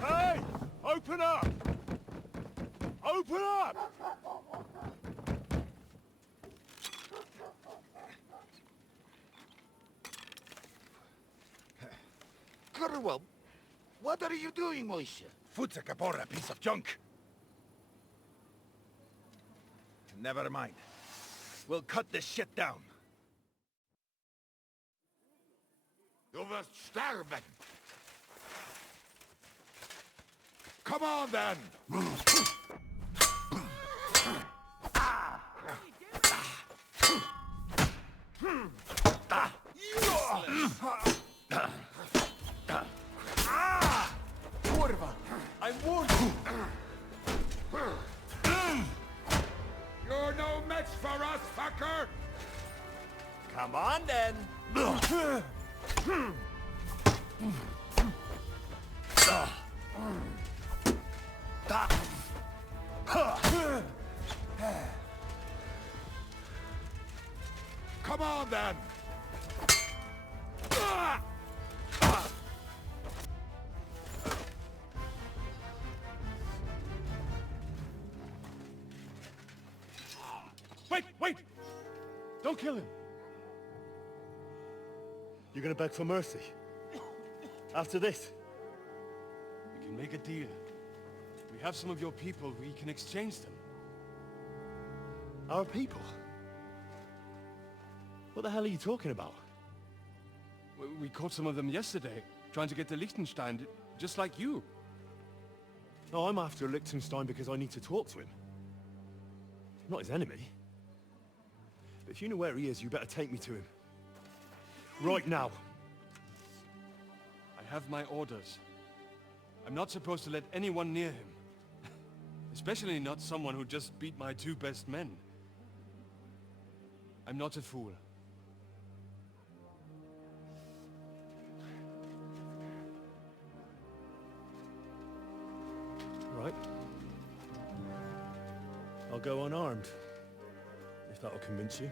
Hey! Open up! Open up! Curwell, what are you doing, Moishe? Futsa Kapora, piece of junk. Never mind. We'll cut this shit down. Du wirst sterben! Come on, then! Kurva! I'm wounded! You're no match for us, fucker! Come on, then! Come on, then! Wait! Don't kill him! You're gonna beg for mercy? After this? We can make a deal. We have some of your people, we can exchange them. Our people? What the hell are you talking about? We caught some of them yesterday, trying to get to Lichtenstein, just like you. No, I'm after Lichtenstein because I need to talk to him. I'm not his enemy. But if you know where he is, you better take me to him. Right now. I have my orders. I'm not supposed to let anyone near him. Especially not someone who just beat my 2 best men. I'm not a fool. Right. I'll go unarmed. If that'll convince you.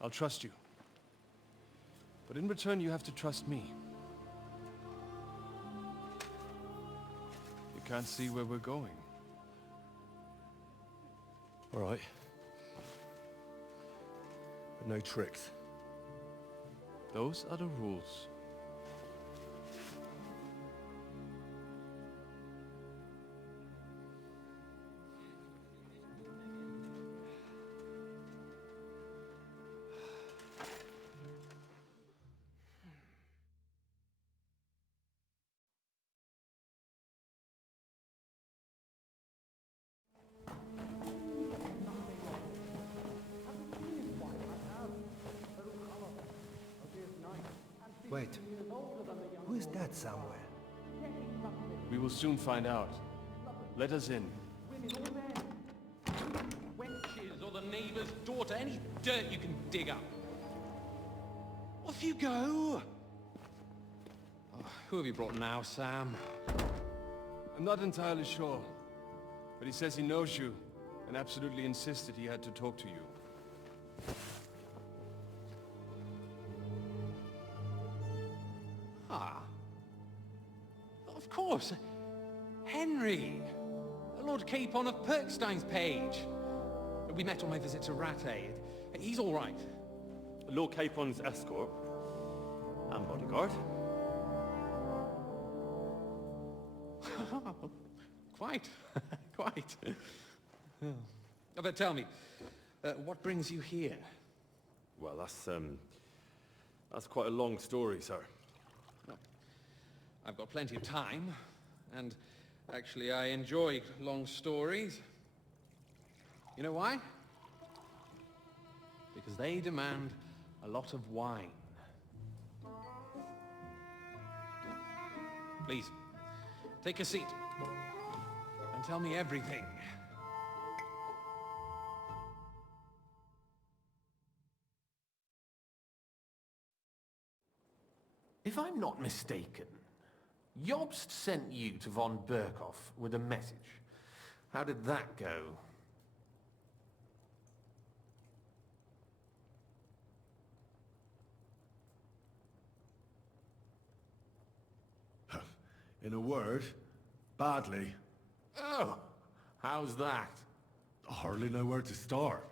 I'll trust you. But in return, you have to trust me. You can't see where we're going. All right. But no tricks. Those are the rules. Wait, who is that somewhere? We will soon find out. Let us in. Wenches or the neighbour's daughter, any dirt you can dig up. Off you go! Oh, who have you brought now, Sam? I'm not entirely sure, but he says he knows you and absolutely insisted he had to talk to you. Ah. Of course. Henry. Lord Capon of Perkstein's page. We met on my visit to Rattay. He's all right. Lord Capon's escort and bodyguard. Quite. Quite. But tell me, what brings you here? Well, that's quite a long story, sir. Well, I've got plenty of time, and actually I enjoy long stories. You know why? Because they demand a lot of wine. Please, take a seat and tell me everything. If I'm not mistaken, Jobst sent you to von Berkhoff with a message. How did that go? In a word, badly. Oh, how's that? I hardly know where to start.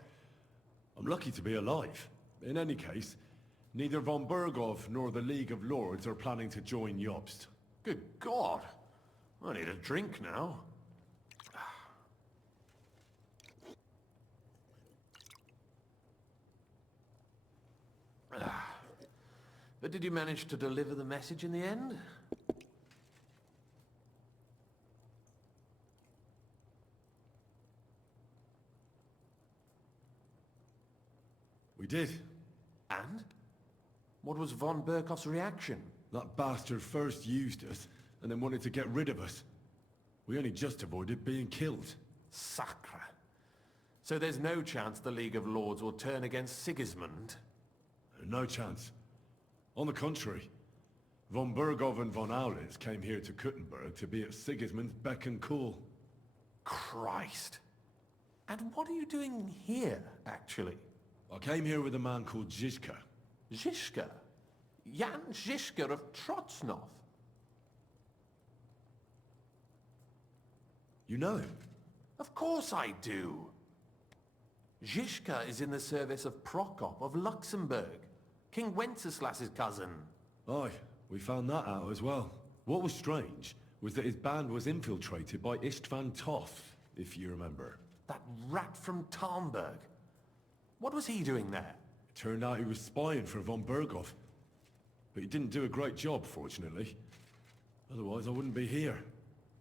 I'm lucky to be alive. In any case, neither von Berghoff nor the League of Lords are planning to join Jobst. Good God! I need a drink now. But did you manage to deliver the message in the end? We did. And? What was von Berghoff's reaction? That bastard first used us, and then wanted to get rid of us. We only just avoided being killed. Sacre. So there's no chance the League of Lords will turn against Sigismund? No chance. On the contrary, von Berghoff and von Aulitz came here to Kuttenberg to be at Sigismund's beck and call. Christ. And what are you doing here, actually? I came here with a man called Zizka. Zizka? Jan Zizka of Trotsnov? You know him? Of course I do. Zizka is in the service of Prokop of Luxembourg, King Wenceslas's cousin. Aye, we found that out as well. What was strange was that his band was infiltrated by Istvan Toth, if you remember. That rat from Tarnberg. What was he doing there? It turned out he was spying for von Berghoff. But he didn't do a great job, fortunately. Otherwise, I wouldn't be here.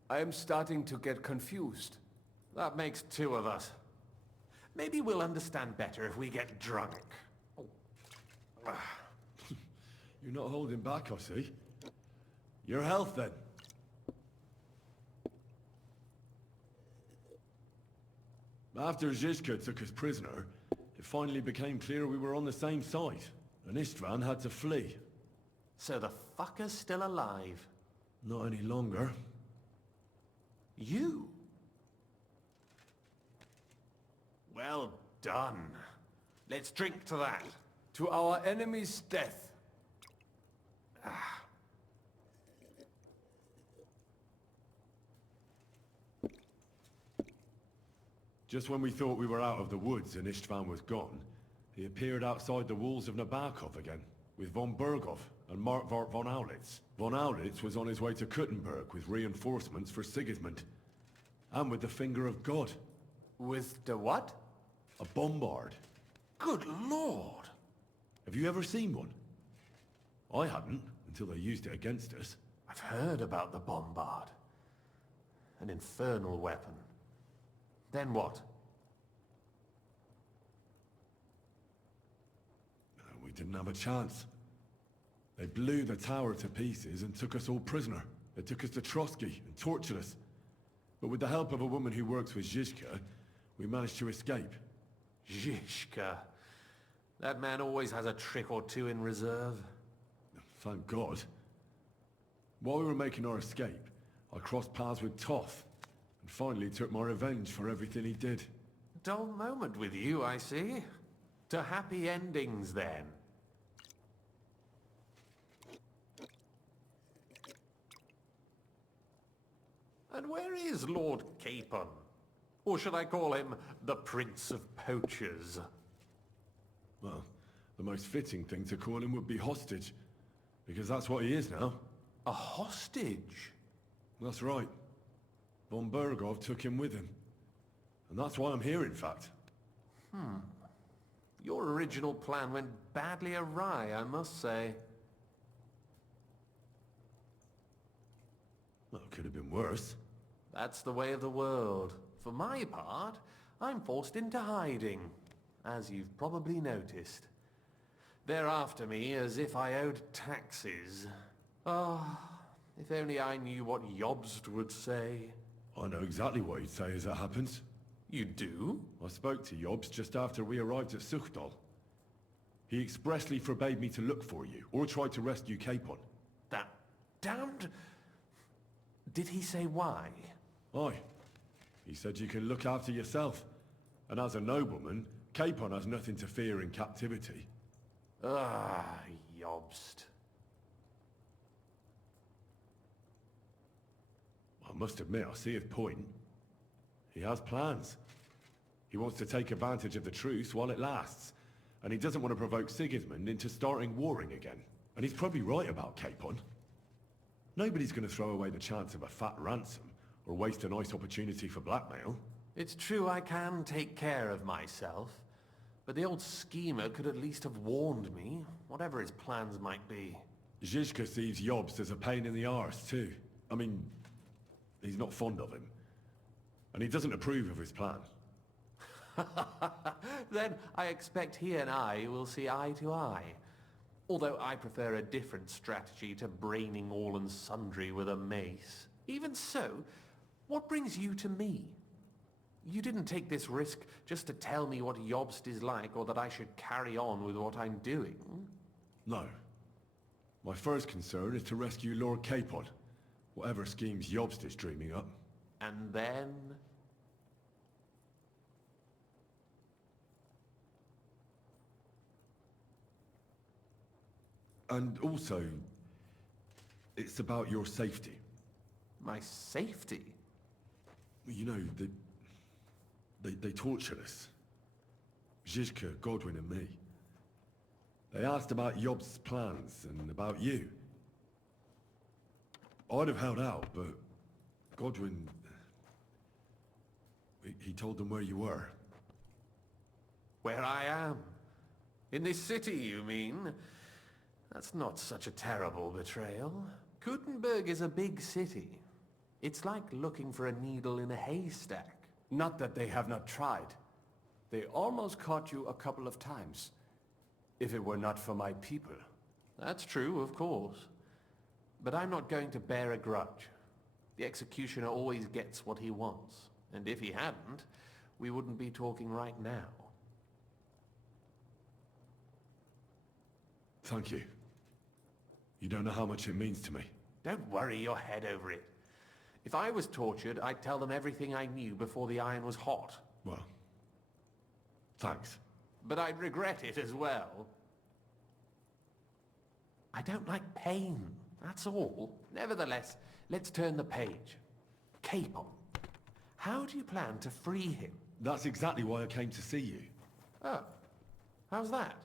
I am starting to get confused. That makes two of us. Maybe we'll understand better if we get drunk. You're not holding back, I see. Your health, then. After Zizka took us prisoner, it finally became clear we were on the same side, and Istvan had to flee. So the fucker's still alive? Not any longer. You? Well done. Let's drink to that. To our enemy's death. Just when we thought we were out of the woods and Istvan was gone, he appeared outside the walls of Nabokov again, with von Berghoff and Markvart von Aulitz. Von Aulitz was on his way to Kuttenberg with reinforcements for Sigismund. And with the finger of God. With the what? A bombard. Good Lord! Have you ever seen one? I hadn't, until they used it against us. I've heard about the bombard. An infernal weapon. Then what? We didn't have a chance. They blew the tower to pieces and took us all prisoner. They took us to Trotsky and tortured us. But with the help of a woman who works with Zizka, we managed to escape. Zizka. That man always has a trick or two in reserve. Thank God. While we were making our escape, I crossed paths with Toth, and finally took my revenge for everything he did. Dull moment with you, I see. To happy endings, then. And where is Lord Capon? Or should I call him the Prince of Poachers? Well, the most fitting thing to call him would be hostage, because that's what he is now. A hostage? That's right. Von Berghoff took him with him. And that's why I'm here, in fact. Your original plan went badly awry, I must say. Well, it could have been worse. That's the way of the world. For my part, I'm forced into hiding, as you've probably noticed. They're after me as if I owed taxes. Ah, if only I knew what Jobst would say. I know exactly what he'd say as it happens. You do? I spoke to Jobst just after we arrived at Suchdal. He expressly forbade me to look for you, or try to rescue Capon. That damned... Did he say why? Aye. He said you can look after yourself. And as a nobleman, Capon has nothing to fear in captivity. Ah, Jobst. I must admit, I see his point. He has plans. He wants to take advantage of the truce while it lasts. And he doesn't want to provoke Sigismund into starting warring again. And he's probably right about Capon. Nobody's going to throw away the chance of a fat ransom, or waste a nice opportunity for blackmail. It's true I can take care of myself, but the old schemer could at least have warned me, whatever his plans might be. Zizka sees Jobst as a pain in the arse, too. I mean, he's not fond of him. And he doesn't approve of his plan. Then I expect he and I will see eye to eye. Although I prefer a different strategy to braining all and sundry with a mace. Even so, what brings you to me? You didn't take this risk just to tell me what Jobst is like, or that I should carry on with what I'm doing. No. My first concern is to rescue Lord Capon, whatever schemes Jobst is dreaming up. And then... And also, it's about your safety. My safety? You know, they tortured us. Zizka, Godwin and me. They asked about Jobst's plans and about you. I'd have held out, but Godwin... He told them where you were. Where I am? In this city, you mean? That's not such a terrible betrayal. Kuttenberg is a big city. It's like looking for a needle in a haystack. Not that they have not tried. They almost caught you a couple of times. If it were not for my people. That's true, of course. But I'm not going to bear a grudge. The executioner always gets what he wants. And if he hadn't, we wouldn't be talking right now. Thank you. You don't know how much it means to me. Don't worry your head over it. If I was tortured, I'd tell them everything I knew before the iron was hot. Well, thanks. But I'd regret it as well. I don't like pain, that's all. Nevertheless, let's turn the page. Capon. How do you plan to free him? That's exactly why I came to see you. Oh, how's that?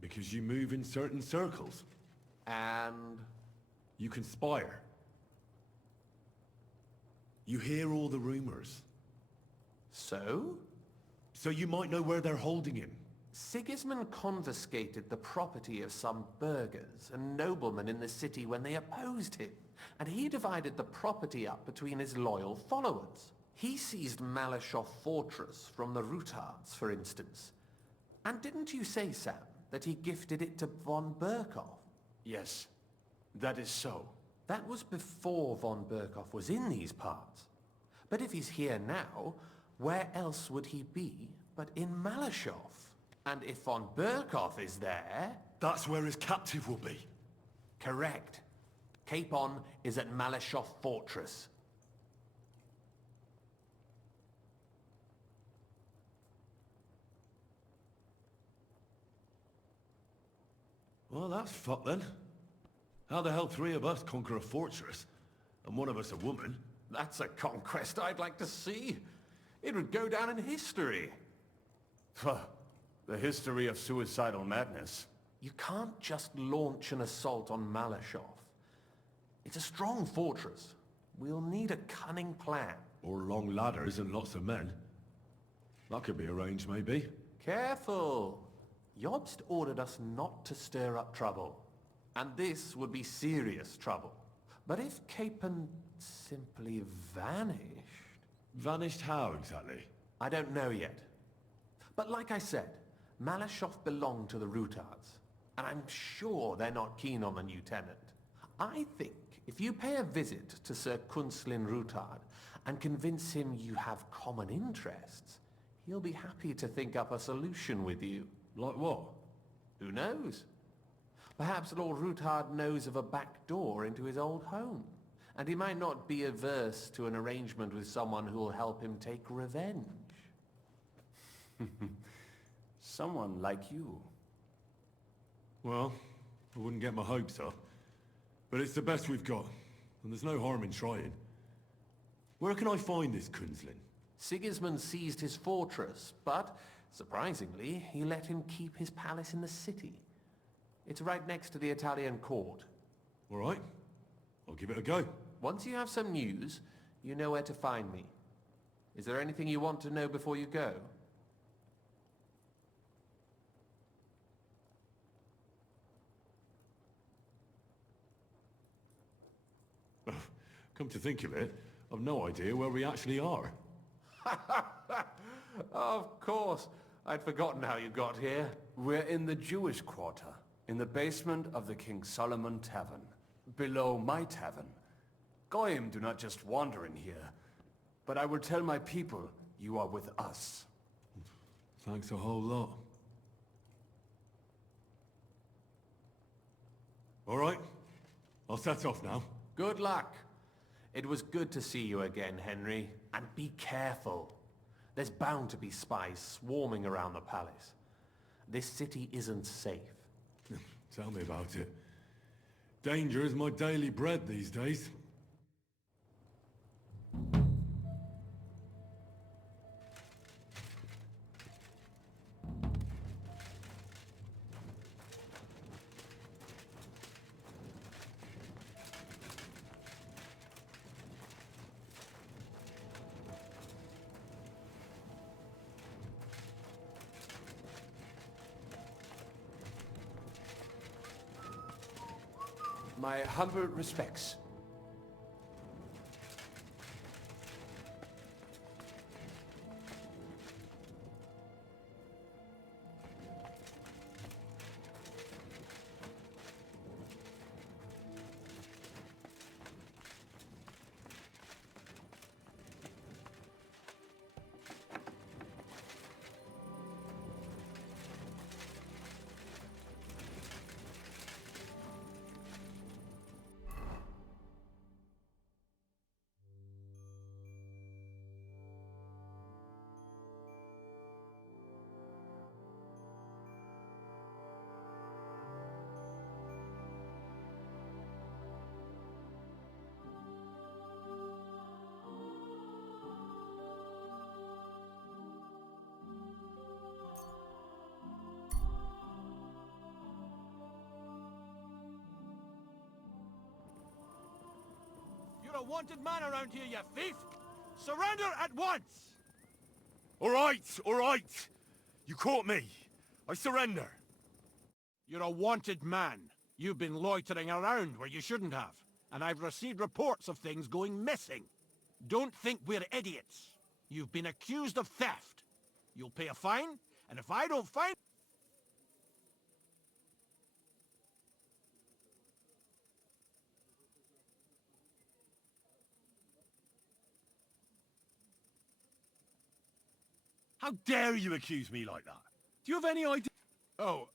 Because you move in certain circles. And? You conspire. You hear all the rumors. So? So you might know where they're holding him. Sigismund confiscated the property of some burghers and noblemen in the city when they opposed him, and he divided the property up between his loyal followers. He seized Malyshoff Fortress from the Rutards, for instance. And didn't you say, Sam, that he gifted it to von Berkoff? Yes, that is so. That was before von Berkoff was in these parts. But if he's here now, where else would he be but in Malyshoff? And if von Berkoff is there... That's where his captive will be. Correct. Capon is at Malyshoff Fortress. Well, that's fucked then. How the hell three of us conquer a fortress, and one of us a woman? That's a conquest I'd like to see. It would go down in history. The history of suicidal madness. You can't just launch an assault on Malyshoff. It's a strong fortress. We'll need a cunning plan. Or long ladders and lots of men. That could be arranged, maybe. Careful! Jobst ordered us not to stir up trouble. And this would be serious trouble. But if Capon simply vanished... Vanished how, exactly? I don't know yet. But like I said, Malyshoff belonged to the Rutards. And I'm sure they're not keen on the new tenant. I think if you pay a visit to Sir Kunslin Rutard and convince him you have common interests, he'll be happy to think up a solution with you. Like what? Who knows? Perhaps Lord Rutard knows of a back door into his old home, and he might not be averse to an arrangement with someone who will help him take revenge. Someone like you. Well, I wouldn't get my hopes up, but it's the best we've got. and there's no harm in trying. Where can I find this Kunzlin? Sigismund seized his fortress, but, surprisingly, he let him keep his palace in the city. It's right next to the Italian court. All right. I'll give it a go. Once you have some news, you know where to find me. Is there anything you want to know before you go? Come to think of it, I've no idea where we actually are. Of course. I'd forgotten how you got here. We're in the Jewish quarter, in the basement of the King Solomon Tavern, below my tavern. Goyim do not just wander in here, but I will tell my people you are with us. Thanks a whole lot. All right, I'll set off now. Good luck. It was good to see you again, Henry. And be careful. There's bound to be spies swarming around the palace. This city isn't safe. Tell me about it. Danger is my daily bread these days. My humble respects. You're a wanted man around here, you thief! Surrender at once! All right. You caught me. I surrender. You're a wanted man. You've been loitering around where you shouldn't have. And I've received reports of things going missing. Don't think we're idiots. You've been accused of theft. You'll pay a fine, and if I don't find... How dare you accuse me like that? Do you have any idea? Oh,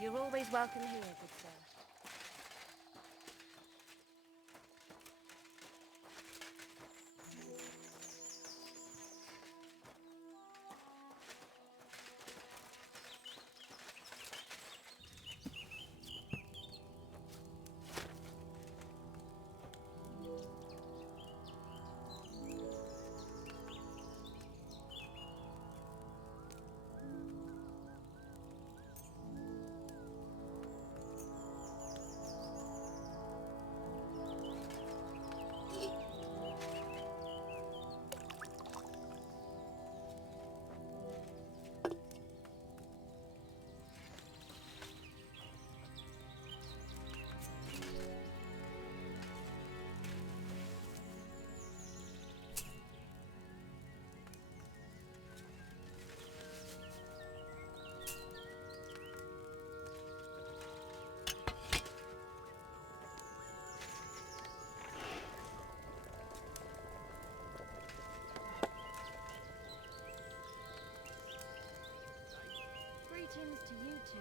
You're always welcome here, good sir. Greetings to you two.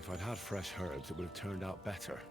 If I'd had fresh herbs, it would have turned out better.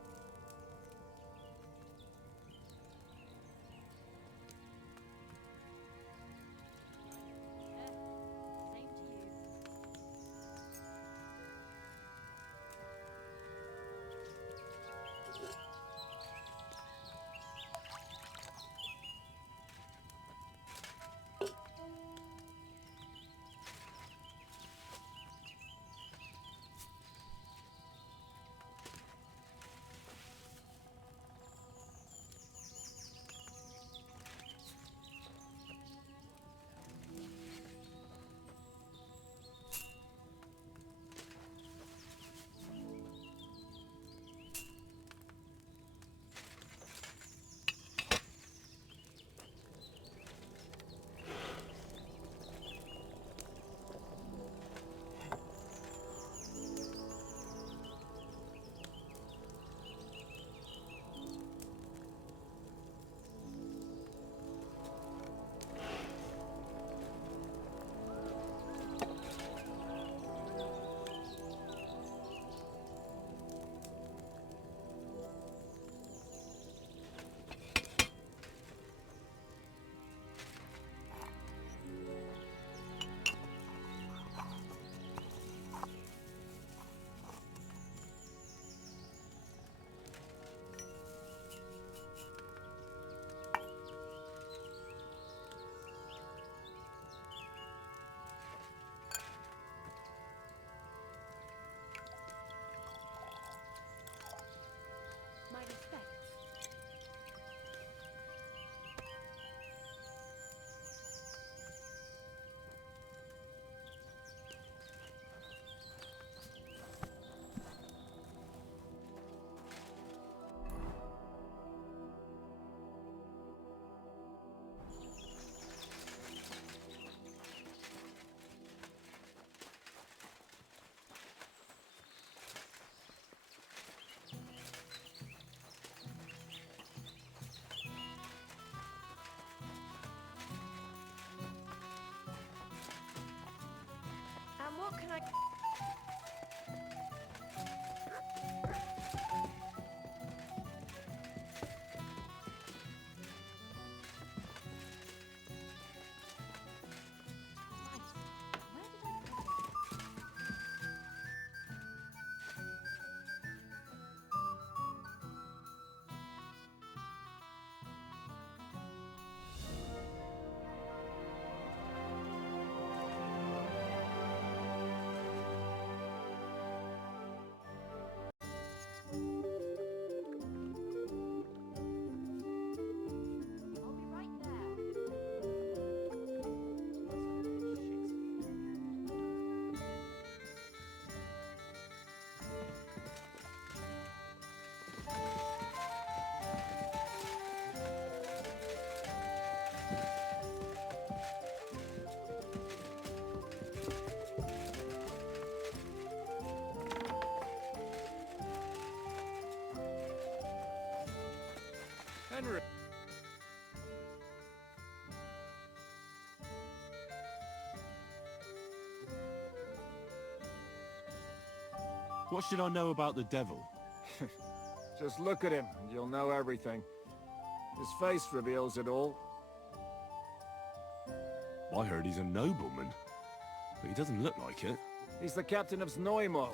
My respects. And what can I... What should I know about the devil? Just look at him, and you'll know everything. His face reveals it all. I heard he's a nobleman, but he doesn't look like it. He's the captain of Znojmo,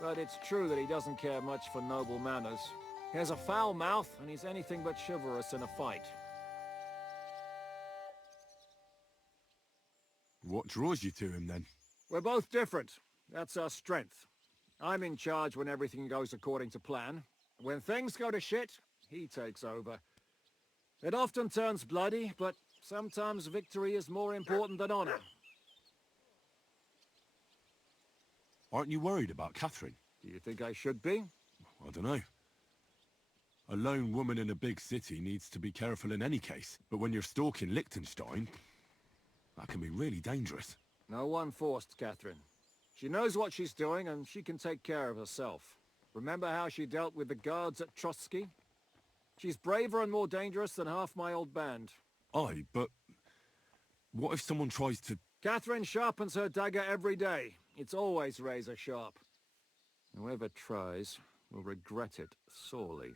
but it's true that he doesn't care much for noble manners. He has a foul mouth, and he's anything but chivalrous in a fight. What draws you to him, then? We're both different. That's our strength. I'm in charge when everything goes according to plan. When things go to shit, he takes over. It often turns bloody, but sometimes victory is more important than honor. Aren't you worried about Catherine? Do you think I should be? I don't know. A lone woman in a big city needs to be careful in any case. But when you're stalking Lichtenstein, that can be really dangerous. No one forced Catherine. She knows what she's doing, and she can take care of herself. Remember how she dealt with the guards at Trotsky? She's braver and more dangerous than half my old band. Aye, but what if someone tries to... Catherine sharpens her dagger every day. It's always razor sharp. Whoever tries will regret it sorely.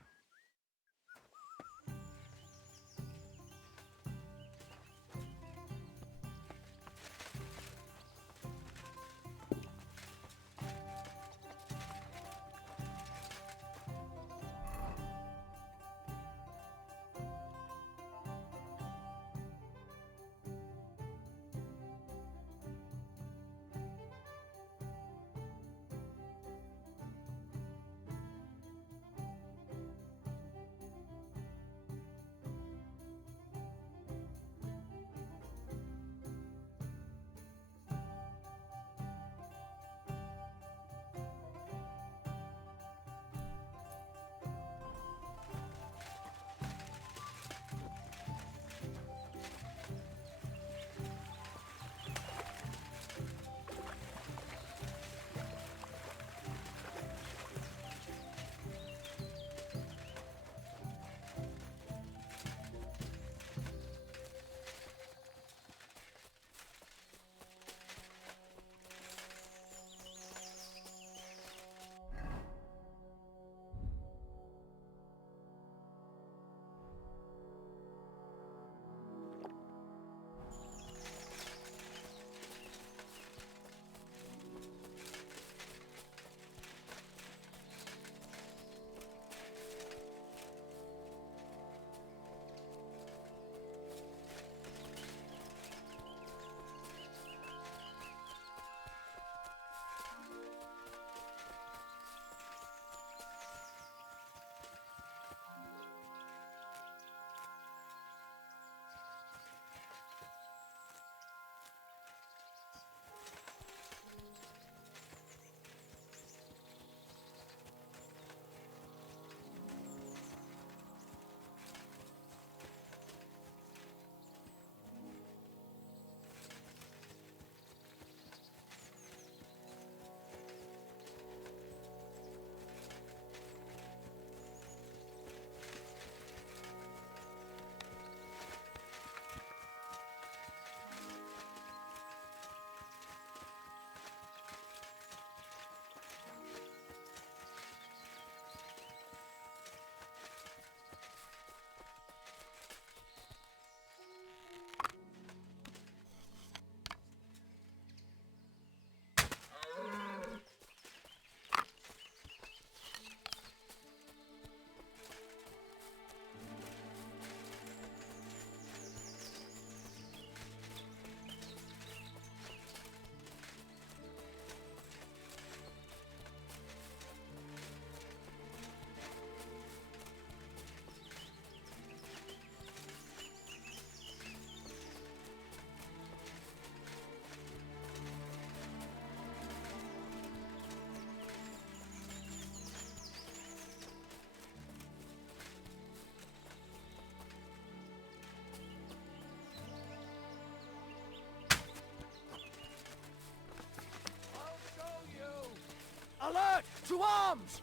Alert! To arms!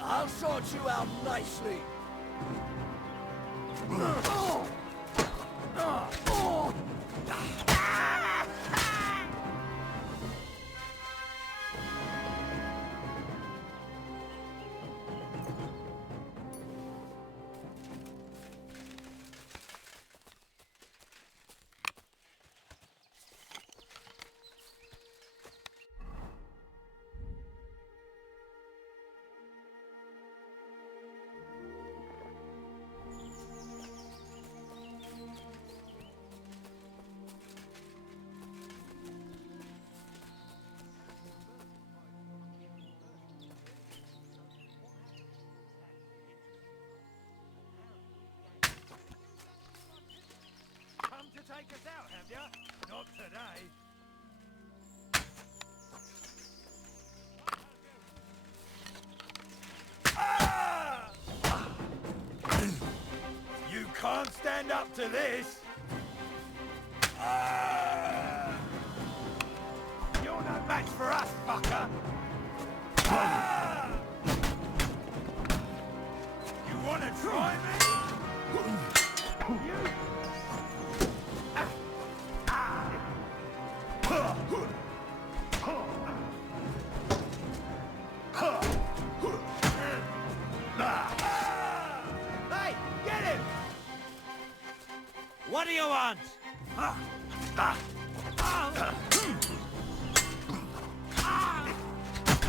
I'll sort you out nicely. Come to take us out, have ya? Not today. You can't stand up to this. You're no match for us, fucker. You wanna try me? You... Hey, get him! What do you want?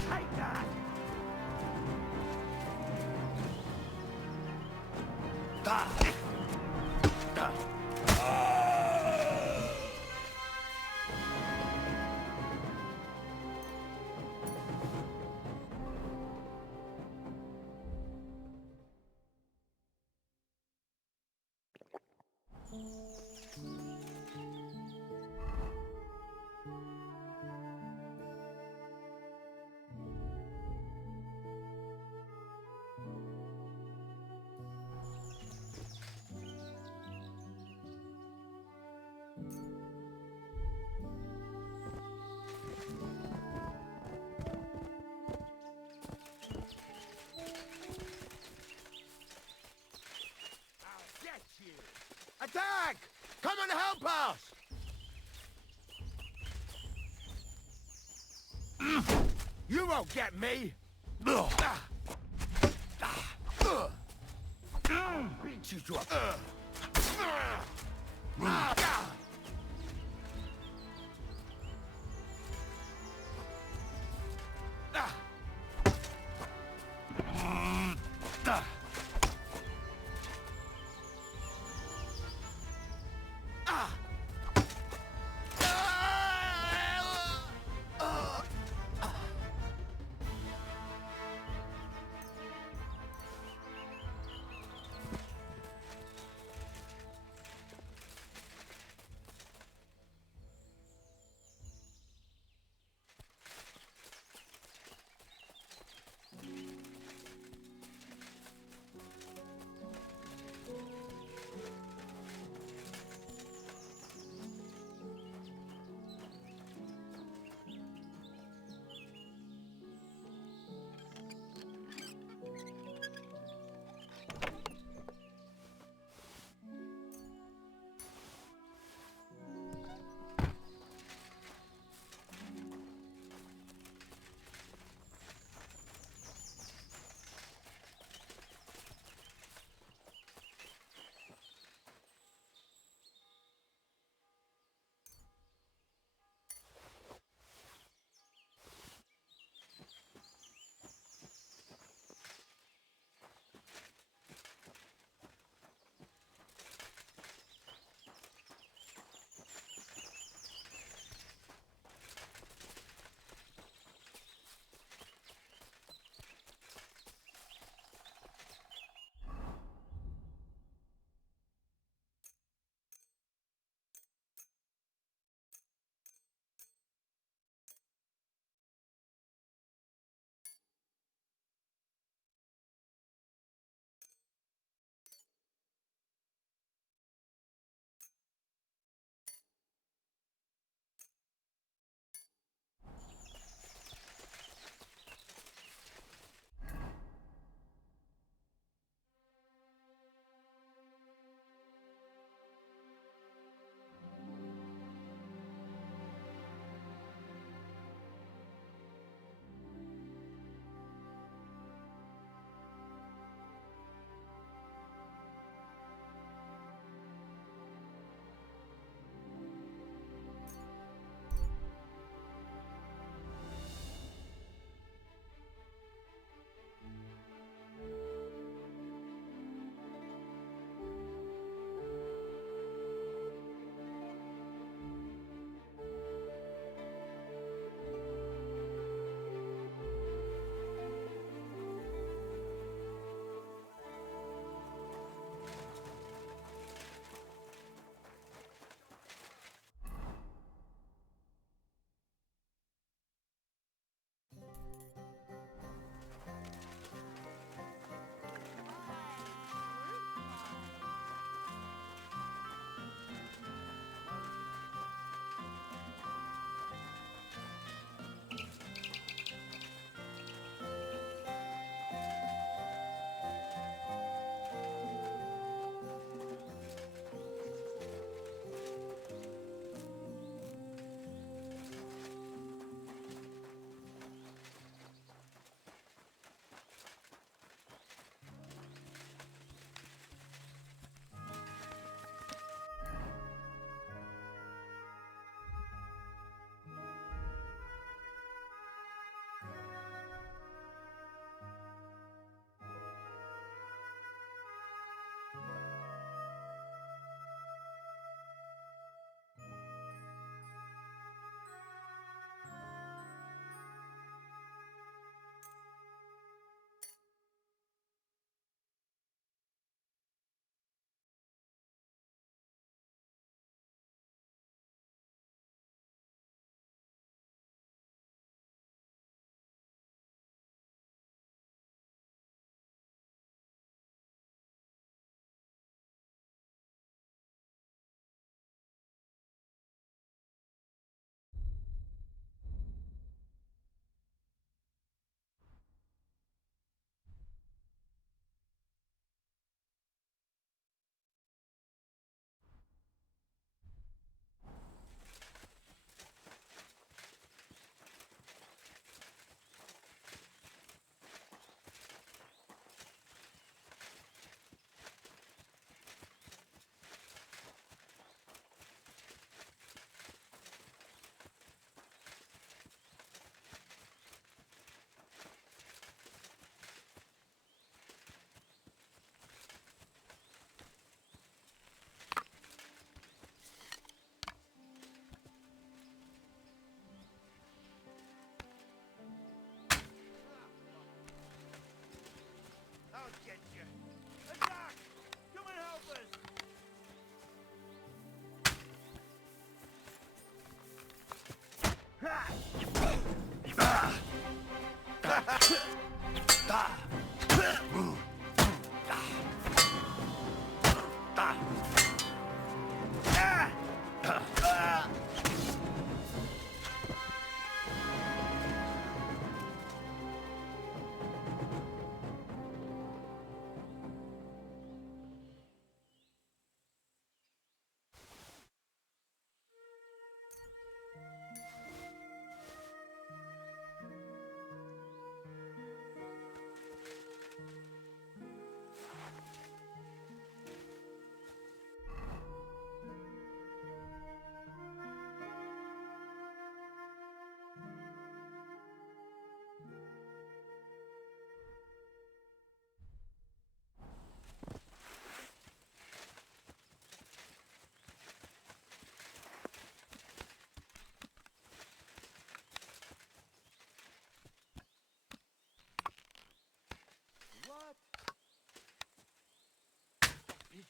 Take that! Attack! Come and help us! You won't get me! Beat you to a...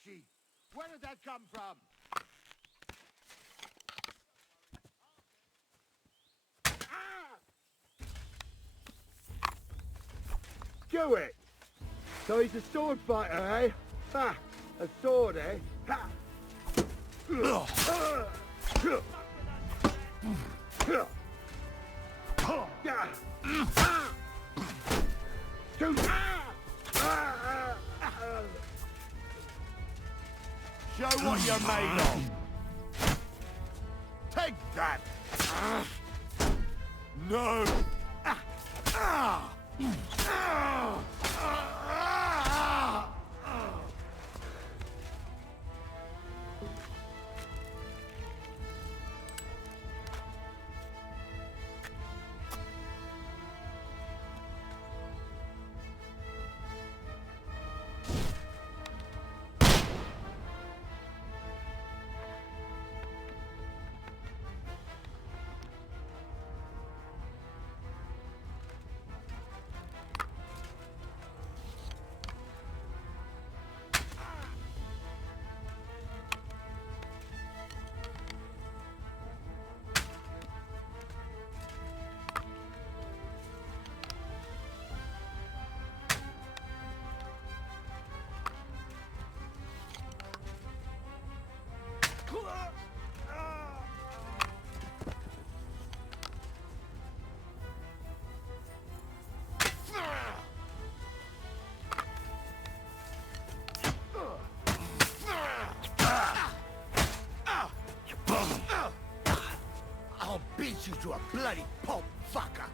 Banshee! Where did that come from? Do it! So he's a sword fighter, eh? Ha! A sword, eh? Ha! Show what you're made of! Take that! No! I'll beat you to a bloody pulp, fucker!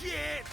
Shit!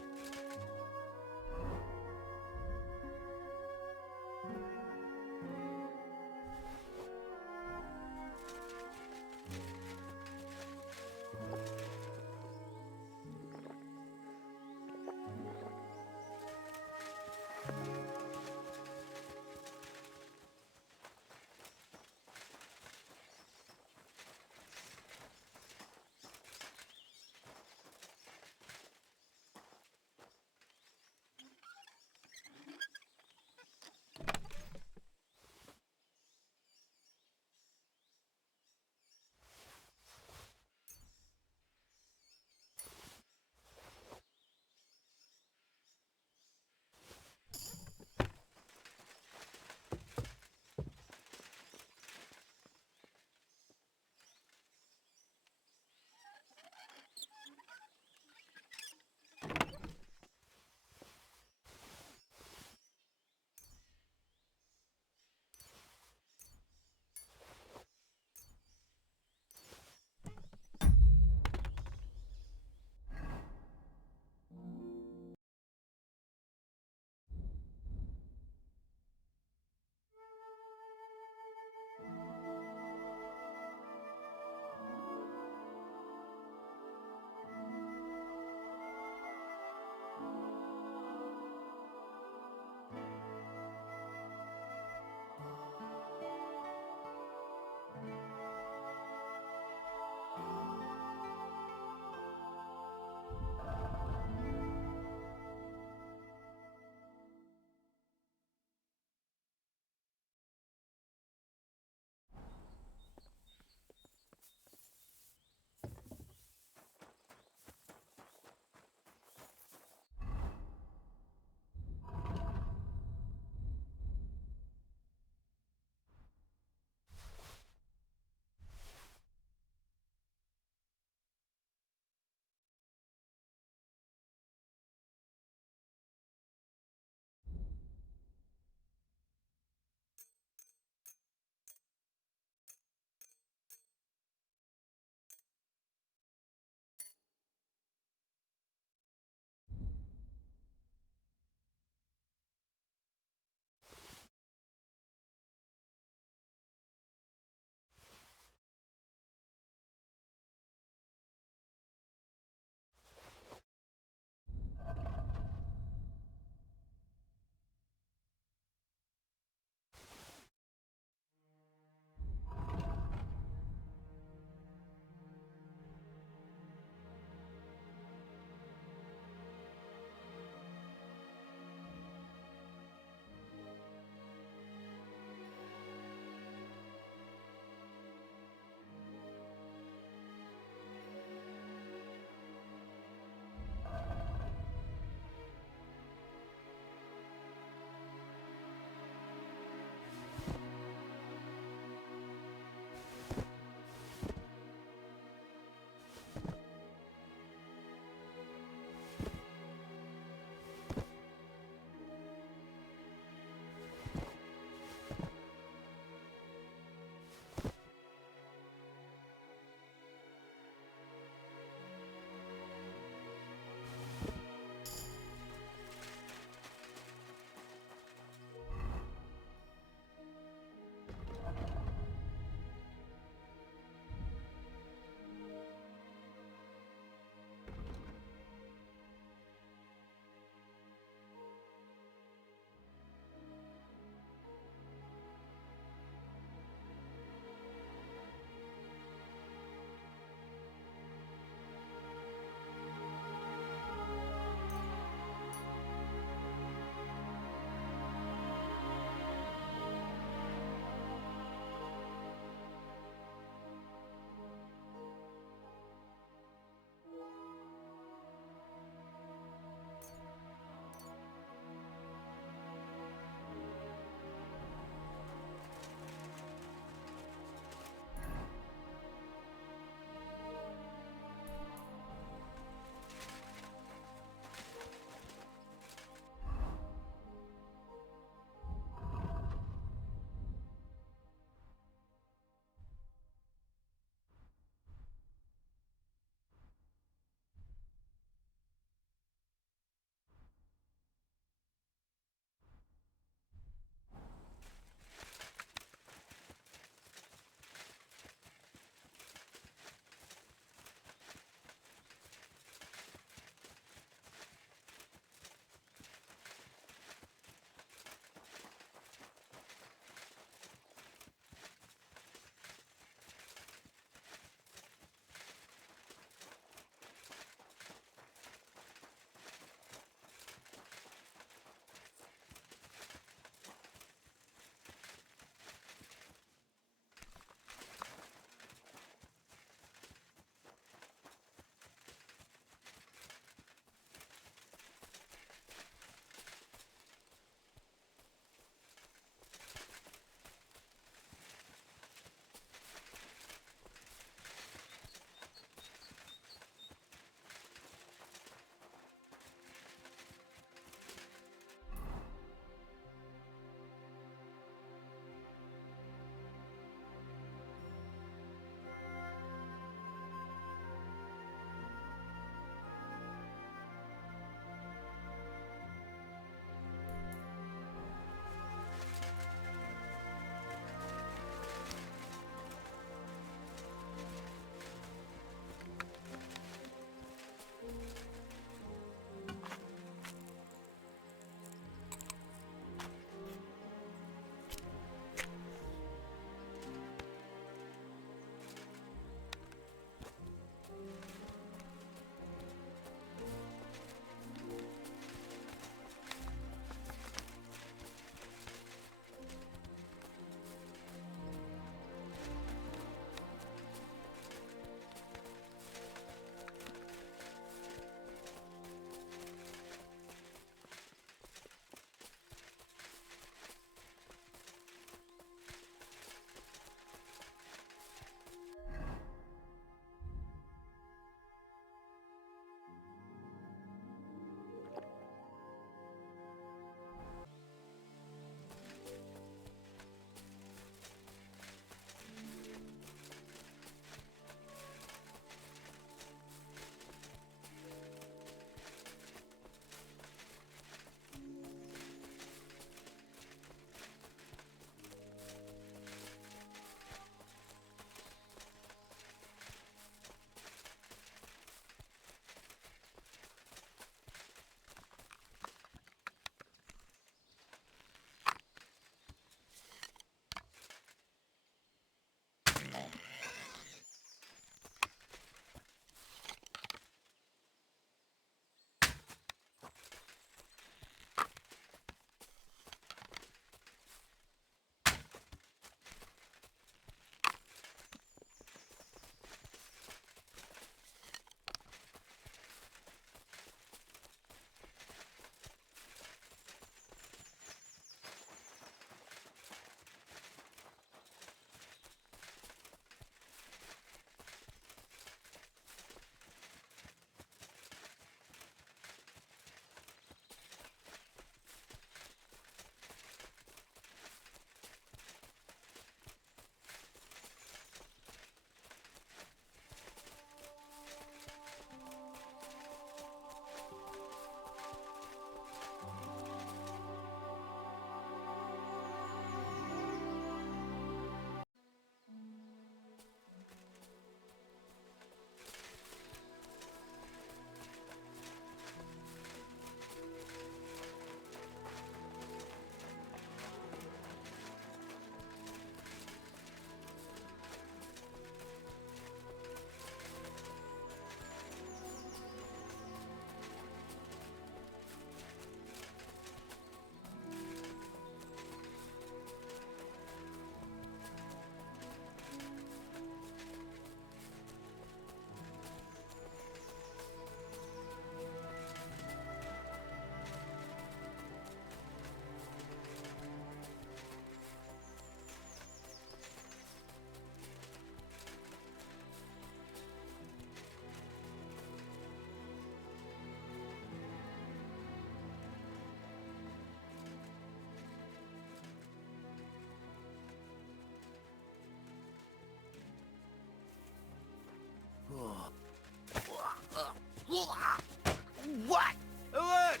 What? Alert!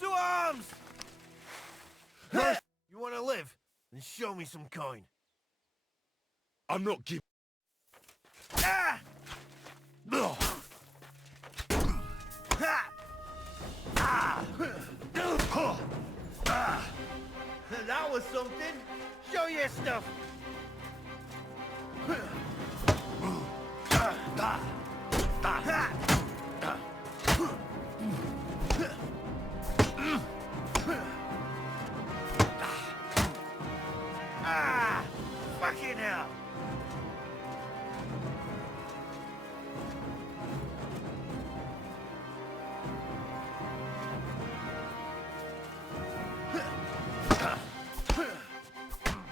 To arms! You want to live? Then show me some kind. I'm not giving... Ah! Ugh. Ha! Ah! Ah! That was something. Show your stuff. Ah! Fucking hell!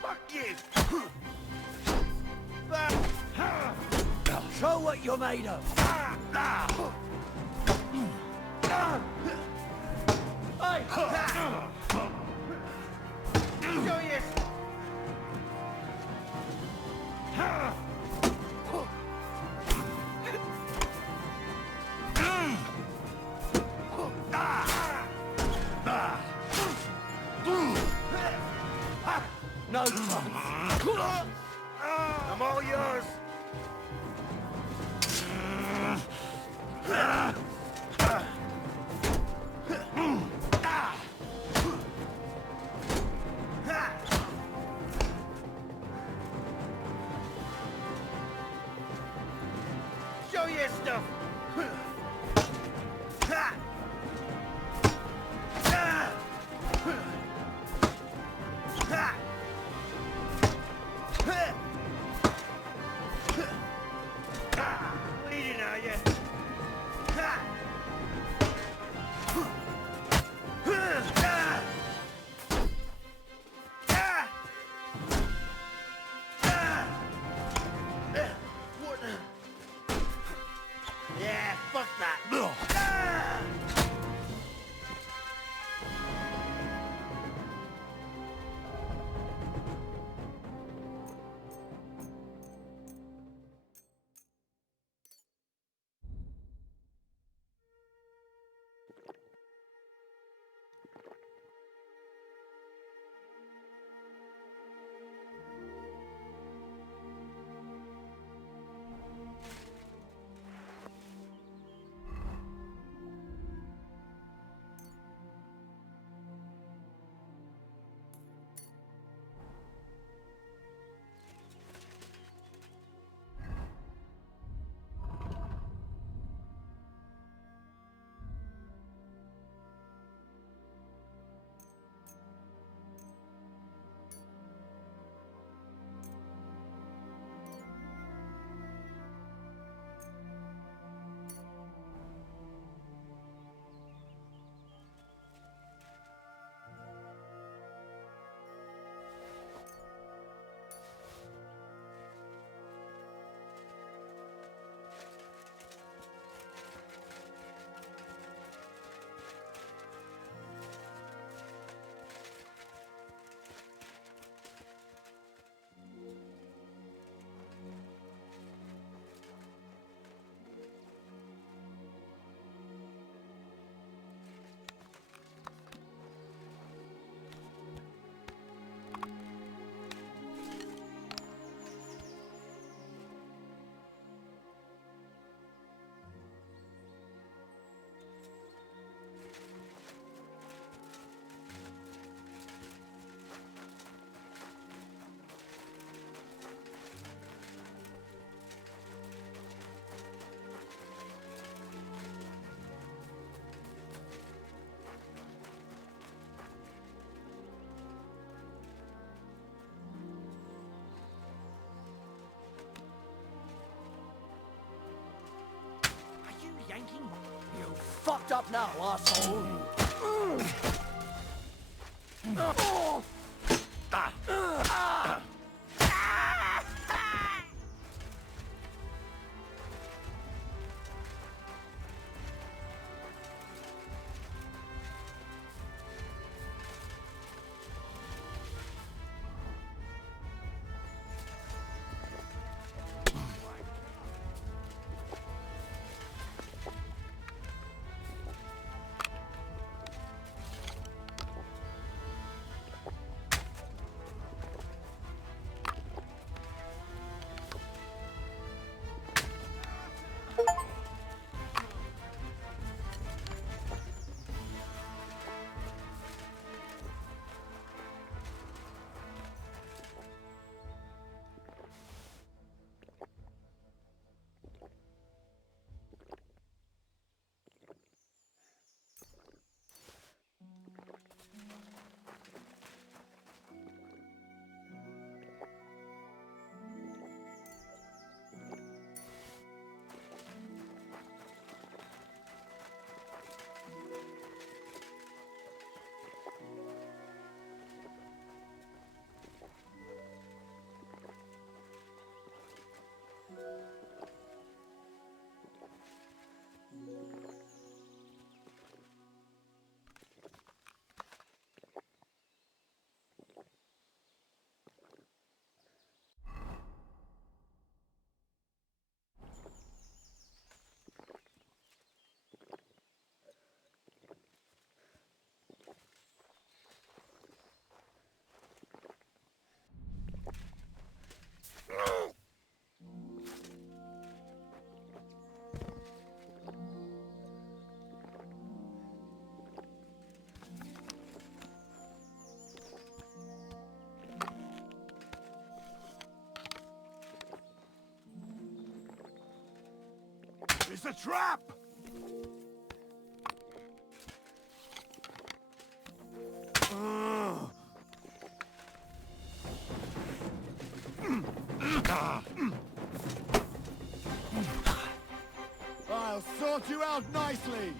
Fuck you! Show what you're made of. Hey! Show your... No chance. I'm all yours. Show your stuff. Bleeding, are you? What? Yeah, fuck that. Yanking? You fucked up now, asshole. It's a trap! I'll sort you out nicely!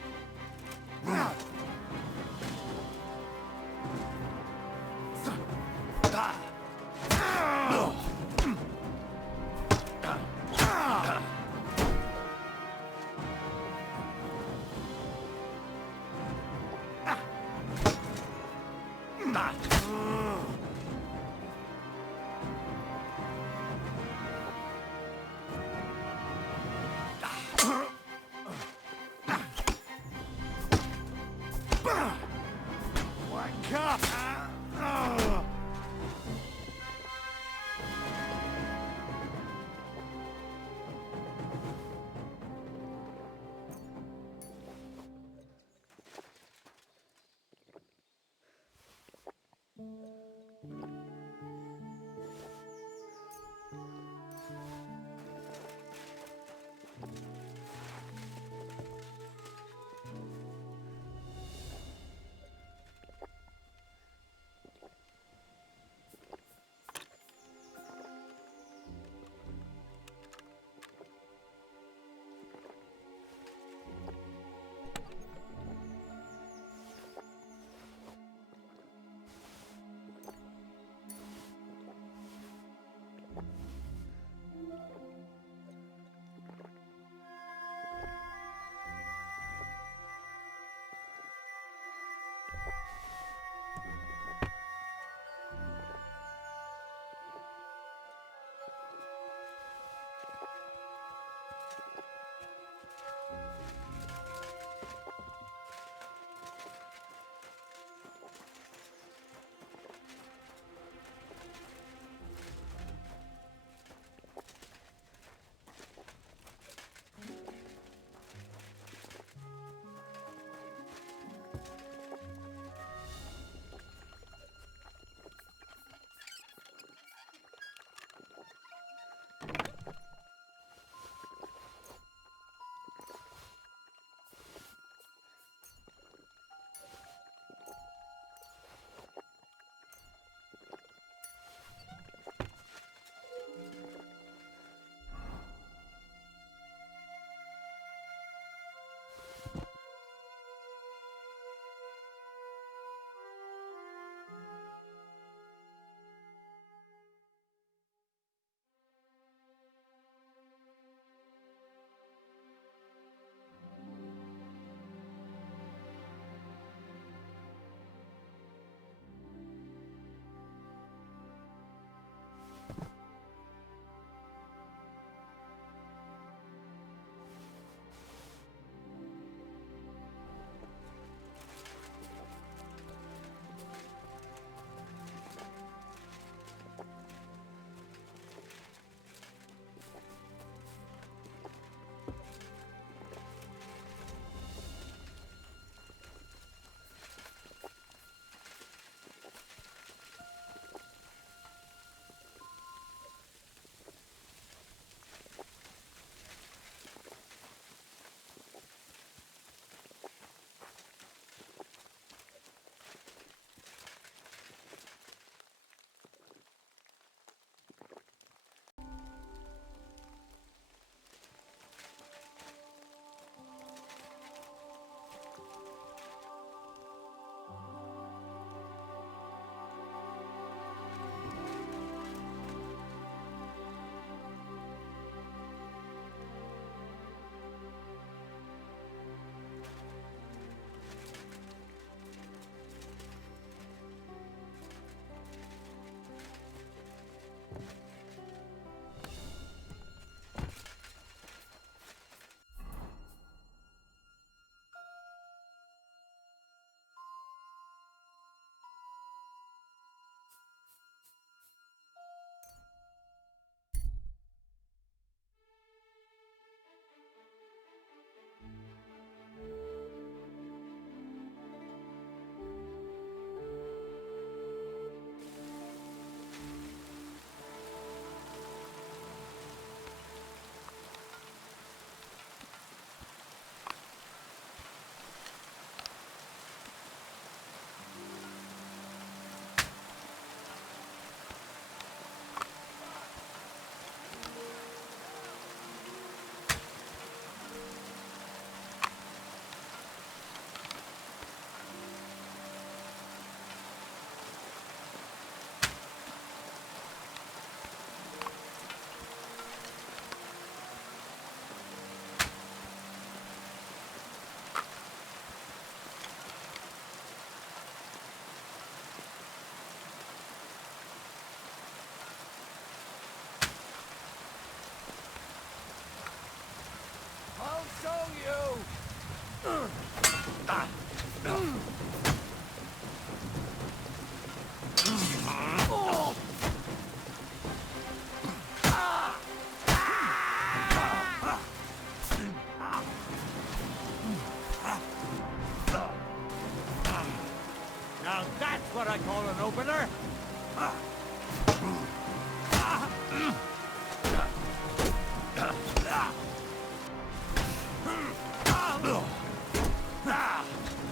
what I call an opener.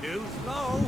Too slow.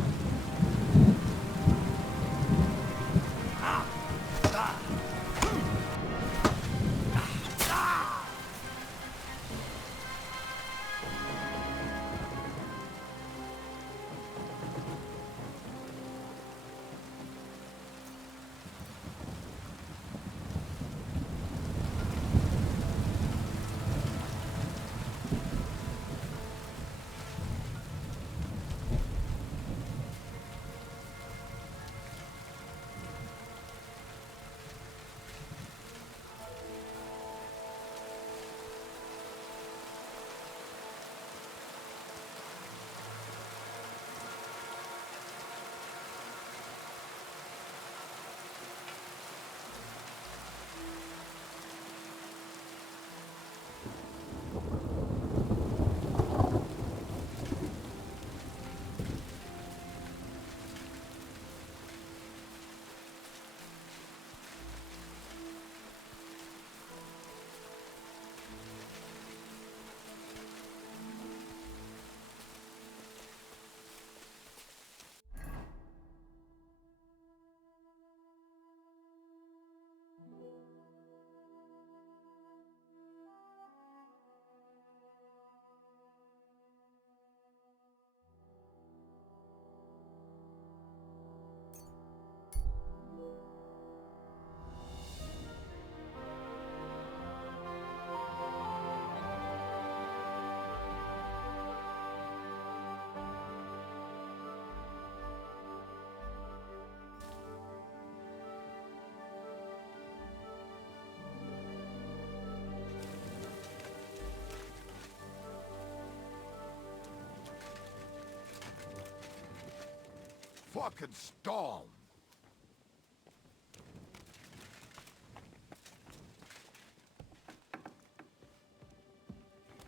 Fucking storm!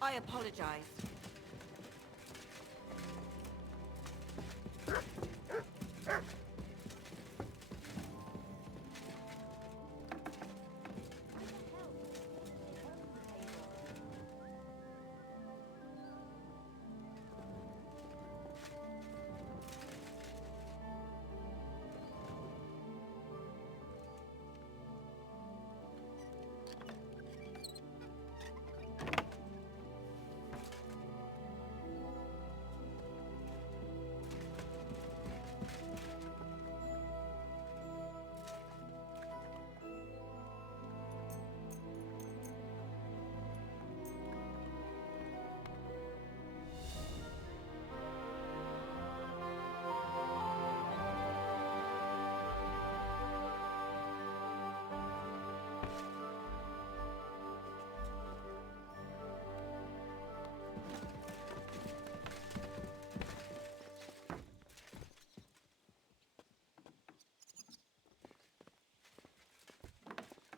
I apologize.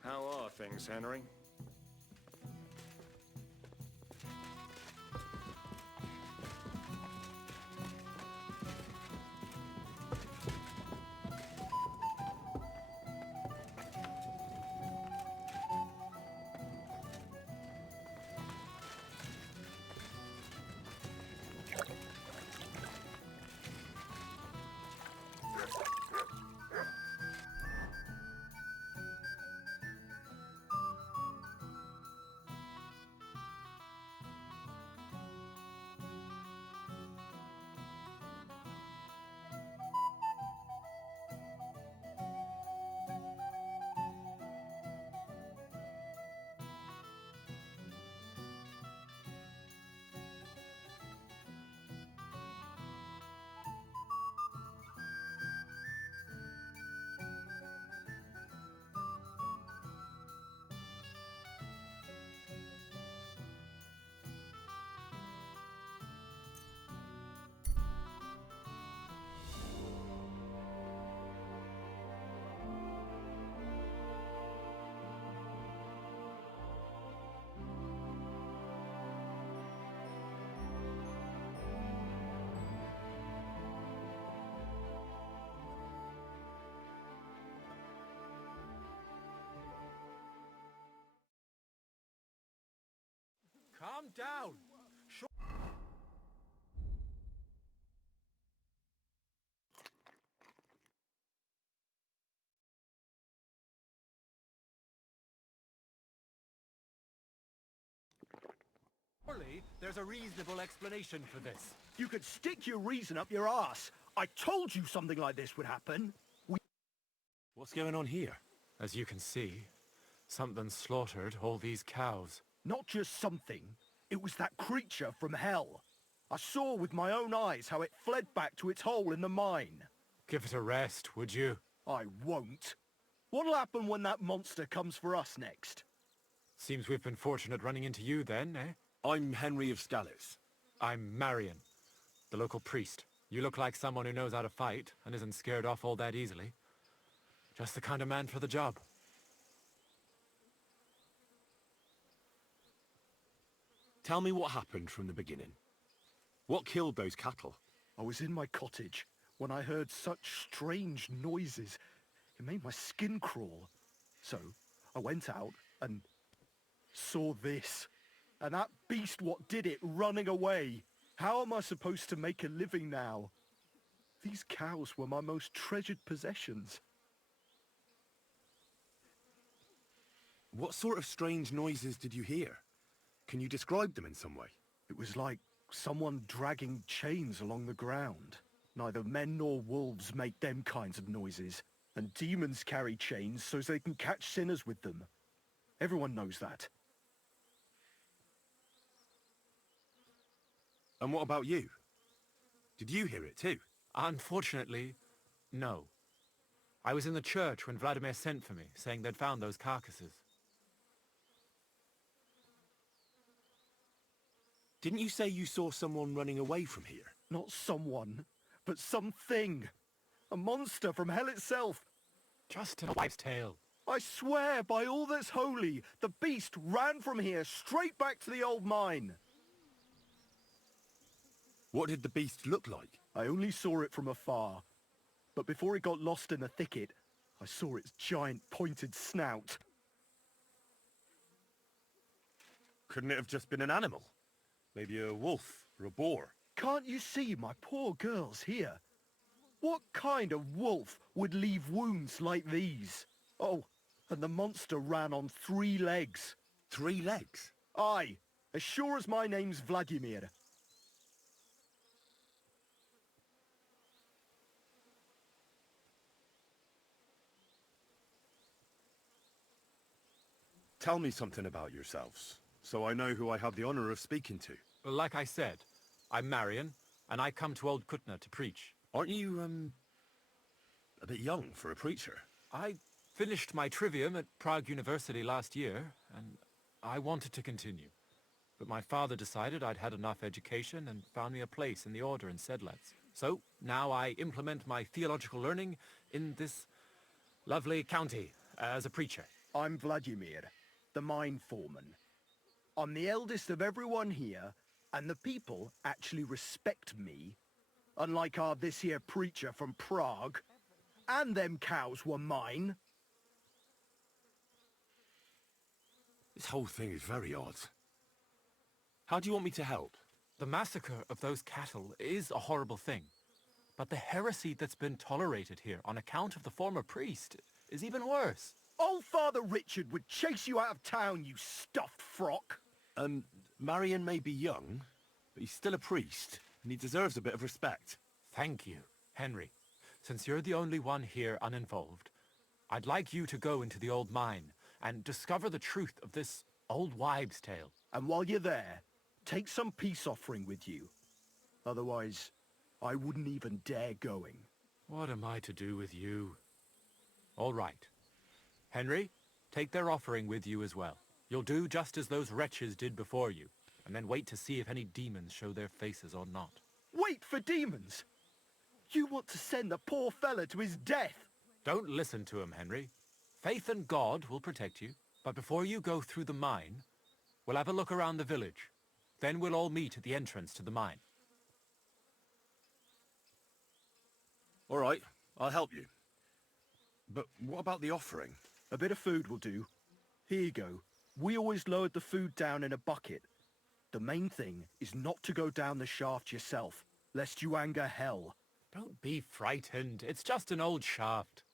How are things, Henry? Calm down. Surely there's a reasonable explanation for this. You could stick your reason up your ass. I told you something like this would happen. What's going on here? As you can see, something slaughtered all these cows. Not just something. It was that creature from hell. I saw with my own eyes how it fled back to its hole in the mine. Give it a rest, would you? I won't. What'll happen when that monster comes for us next? Seems we've been fortunate running into you then, eh? I'm Henry of Skalitz. I'm Marion, the local priest. You look like someone who knows how to fight and isn't scared off all that easily. Just the kind of man for the job. Tell me what happened from the beginning. What killed those cattle? I was in my cottage when I heard such strange noises. It made my skin crawl. So I went out and saw this. And that beast what did it running away. How am I supposed to make a living now? These cows were my most treasured possessions. What sort of strange noises did you hear? Can you describe them in some way? It was like someone dragging chains along the ground. Neither men nor wolves make them kinds of noises. And demons carry chains so they can catch sinners with them. Everyone knows that. And what about you? Did you hear it too? Unfortunately, no. I was in the church when Vladimir sent for me, saying they'd found those carcasses. Didn't you say you saw someone running away from here? Not someone, but something. A monster from hell itself. Just a wives' tale. I swear by all that's holy, the beast ran from here straight back to the old mine. What did the beast look like? I only saw it from afar. But before it got lost in the thicket, I saw its giant pointed snout. Couldn't it have just been an animal? Maybe a wolf or a boar? Can't you see my poor girls here? What kind of wolf would leave wounds like these? Oh, and the monster ran on 3 legs. 3 legs? Aye, as sure as my name's Vladimir. Tell me something about yourselves, so I know who I have the honor of speaking to. Like I said, I'm Marion, and I come to Old Kutna to preach. Aren't you, a bit young for a preacher? I finished my trivium at Prague University last year, and I wanted to continue. But my father decided I'd had enough education and found me a place in the order in Sedlec. So now I implement my theological learning in this lovely county as a preacher. I'm Vladimir, the mine foreman. I'm the eldest of everyone here, and the people actually respect me, unlike our this here preacher from Prague. And them cows were mine. This whole thing is very odd. How do you want me to help? The massacre of those cattle is a horrible thing. But the heresy that's been tolerated here on account of the former priest is even worse. Old Father Richard would chase you out of town, you stuffed frock. Marion may be young, but he's still a priest, and he deserves a bit of respect. Thank you, Henry. Since you're the only one here uninvolved, I'd like you to go into the old mine and discover the truth of this old wives' tale. And while you're there, take some peace offering with you. Otherwise, I wouldn't even dare going. What am I to do with you? All right. Henry, take their offering with you as well. You'll do just as those wretches did before you, and then wait to see if any demons show their faces or not. Wait for demons? You want to send the poor fella to his death? Don't listen to him, Henry. Faith in God will protect you. But before you go through the mine, we'll have a look around the village. Then we'll all meet at the entrance to the mine. All right, I'll help you. But what about the offering? A bit of food will do. Here you go. We always lowered the food down in a bucket. The main thing is not to go down the shaft yourself, lest you anger hell. Don't be frightened. It's just an old shaft.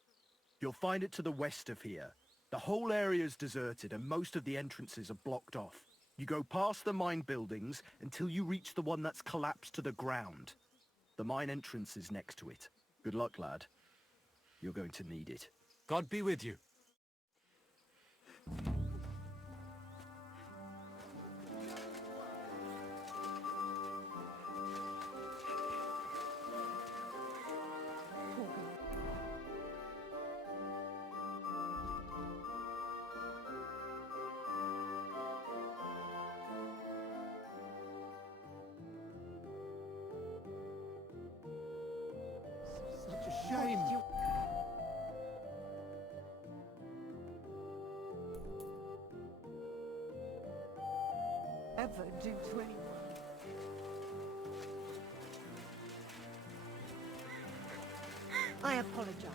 You'll find it to the west of here. The whole area is deserted and most of the entrances are blocked off. You go past the mine buildings until you reach the one that's collapsed to the ground. The mine entrance is next to it. Good luck, lad. You're going to need it. God be with you. Such a shame. Ever do to anyone? I apologize.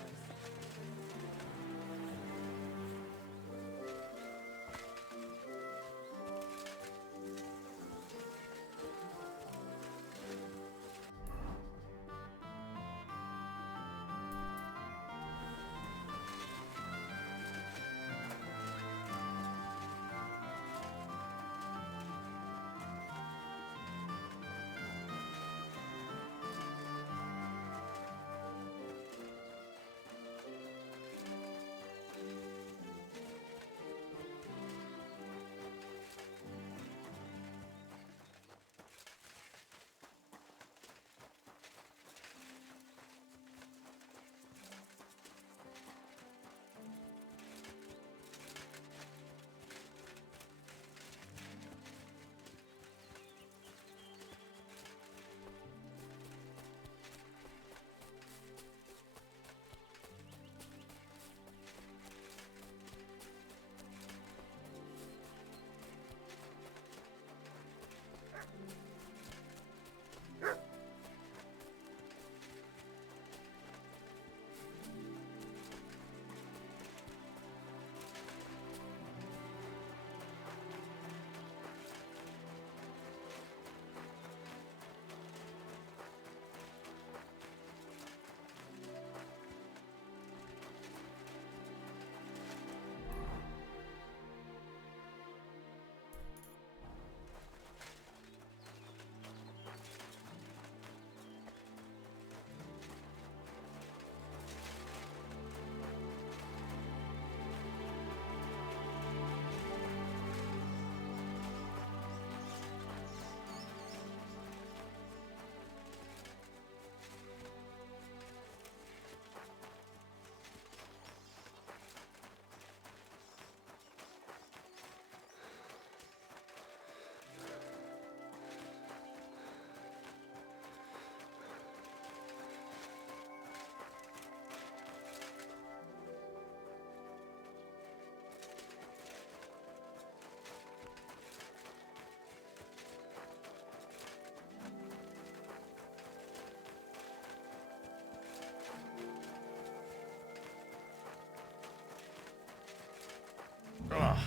Ugh.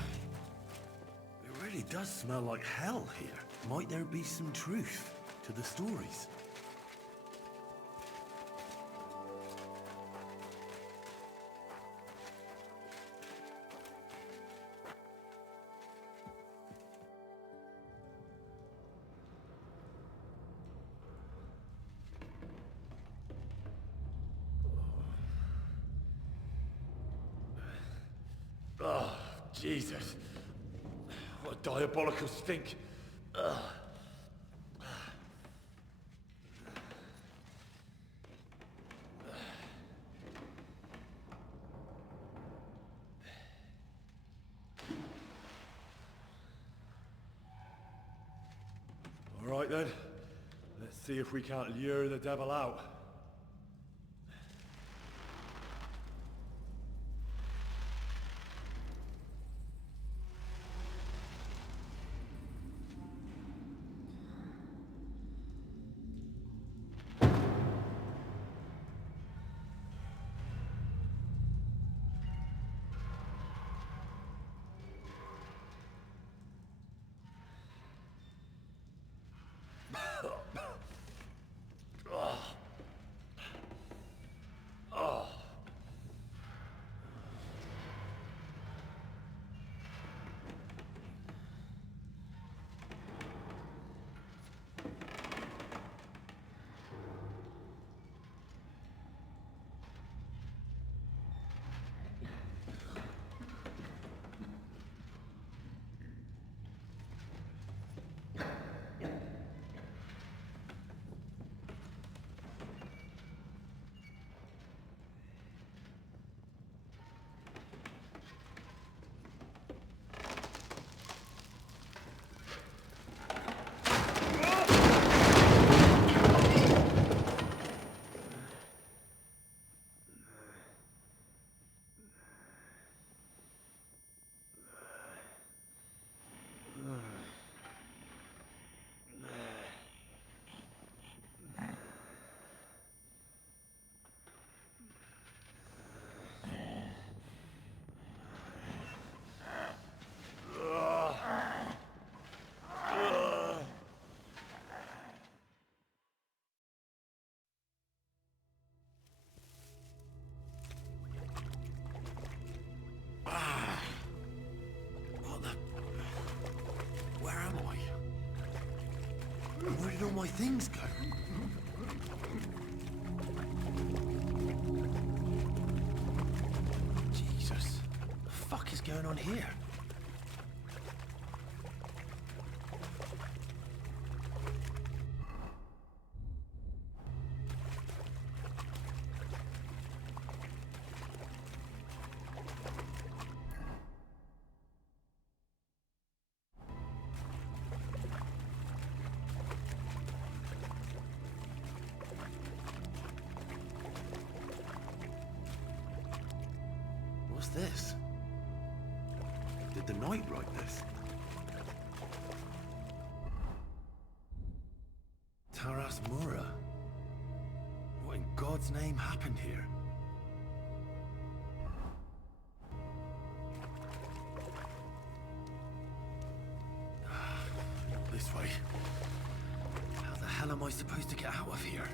It really does smell like hell here. Might there be some truth to the stories? Oh, Jesus. What a diabolical stink. Ugh. All right then. Let's see if we can't lure the devil out. my things go? Jesus. What the fuck is going on here? What's this? Did the knight write this? Taras Mura. What in God's name happened here? Not this way. How the hell am I supposed to get out of here?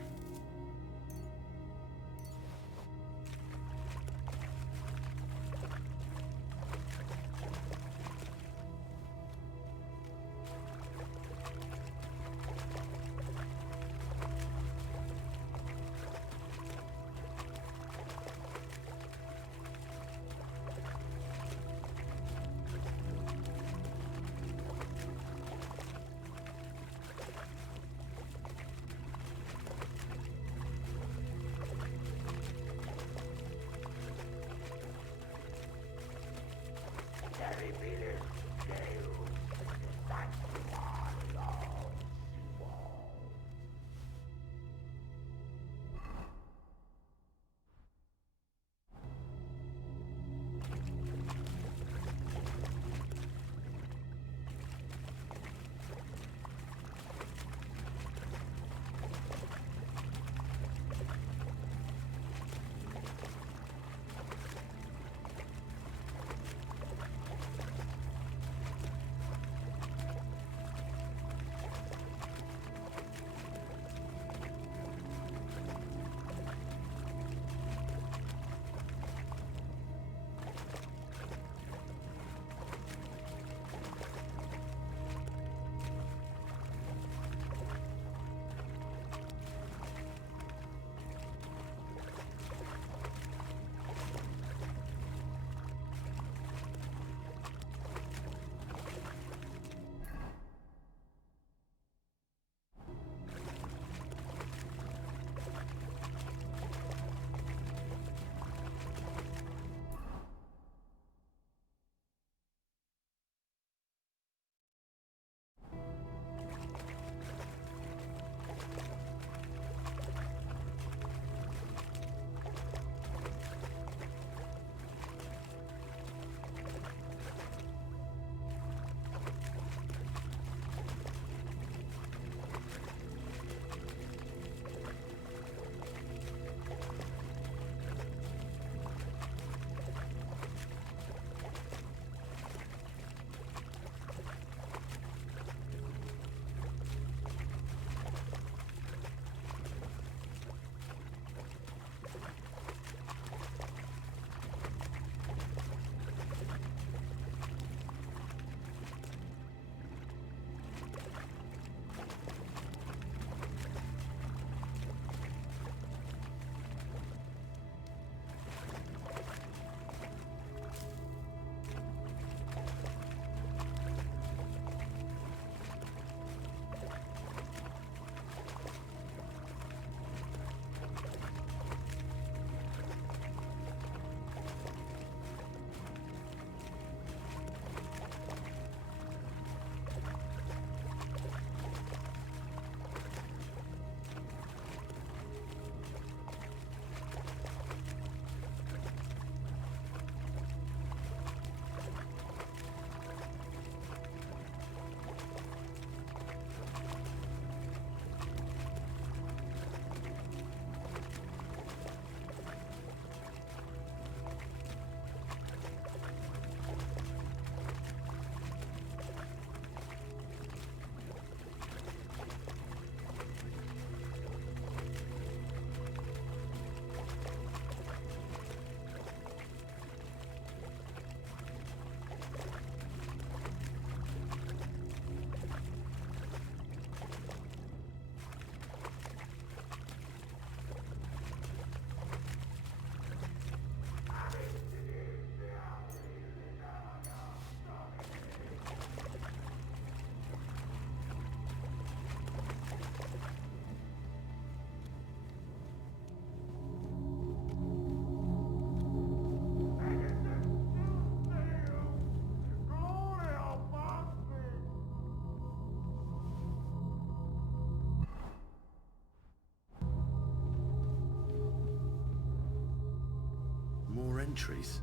entries.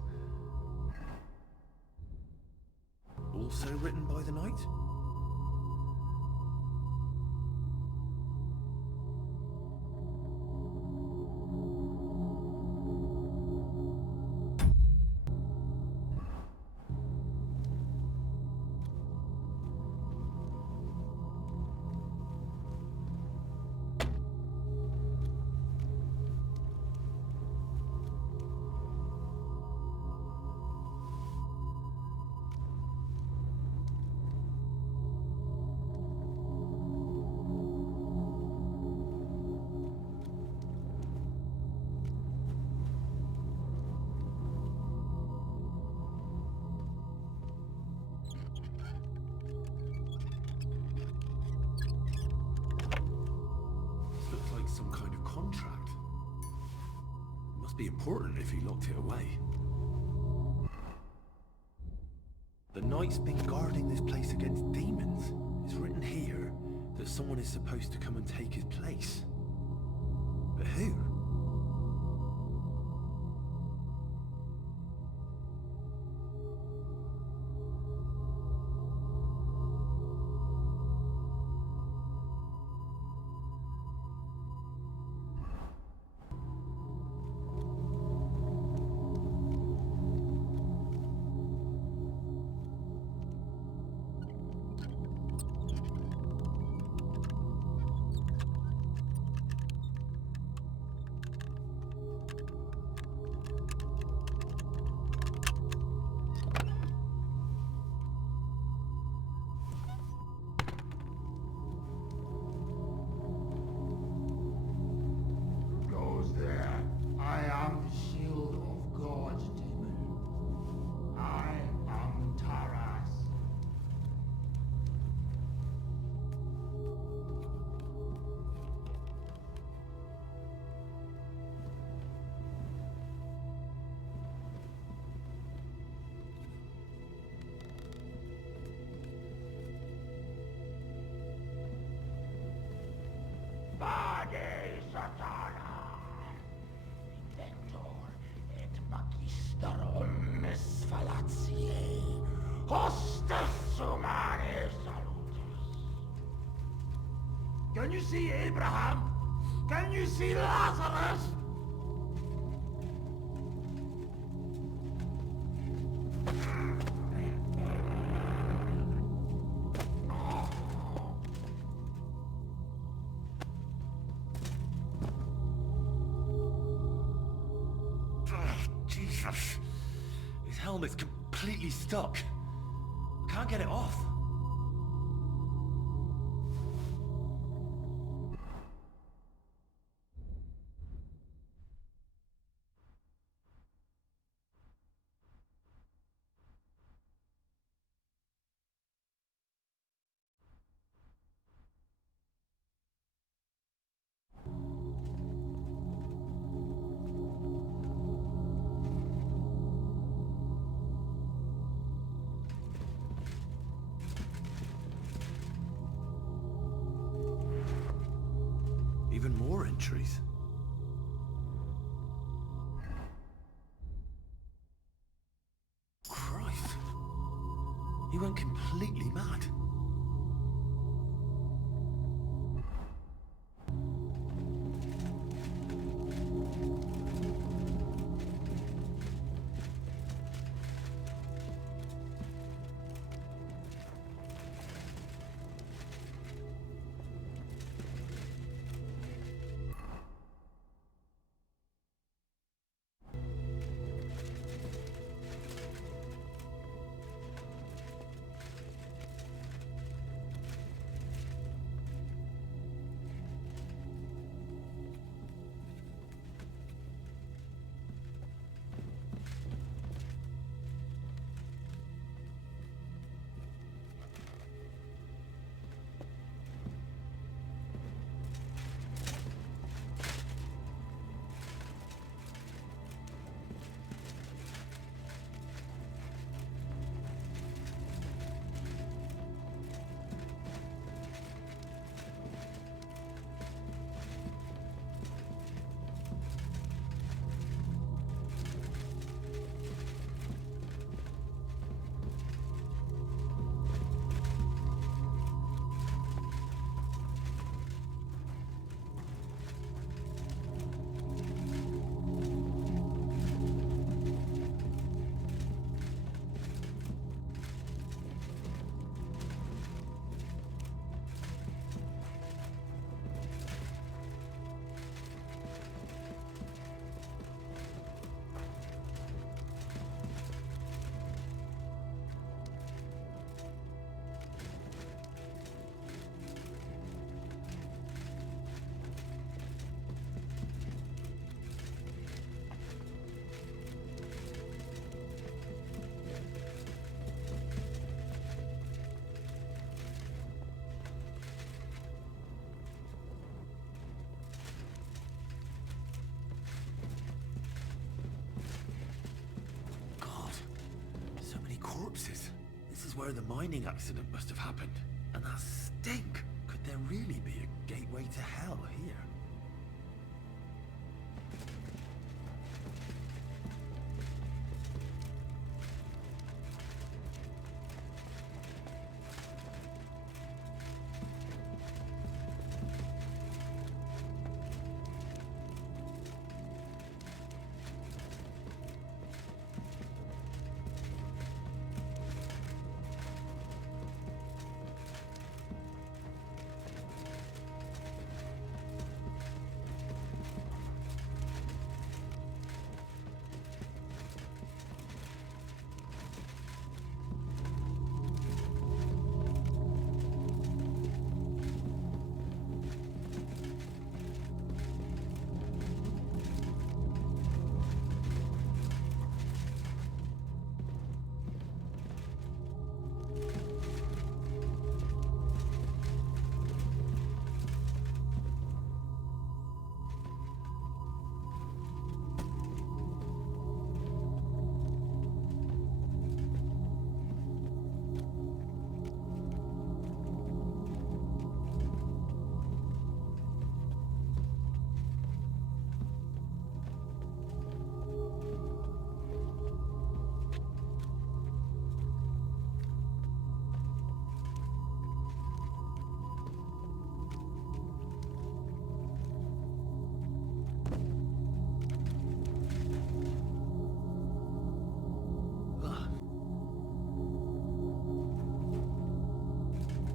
Also written by the knight? Looks like some kind of contract. It must be important if he locked it away. The knight's been guarding this place against demons. It's written here that someone is supposed to come and take his place. But who? Can you see Abraham? Can you see Lazarus? Jesus. His helmet's completely stuck. I can't get it off. Even more entries. Christ. He went completely mad. corpses. This is where the mining accident must have happened. And that stink! Could there really be a gateway to hell here?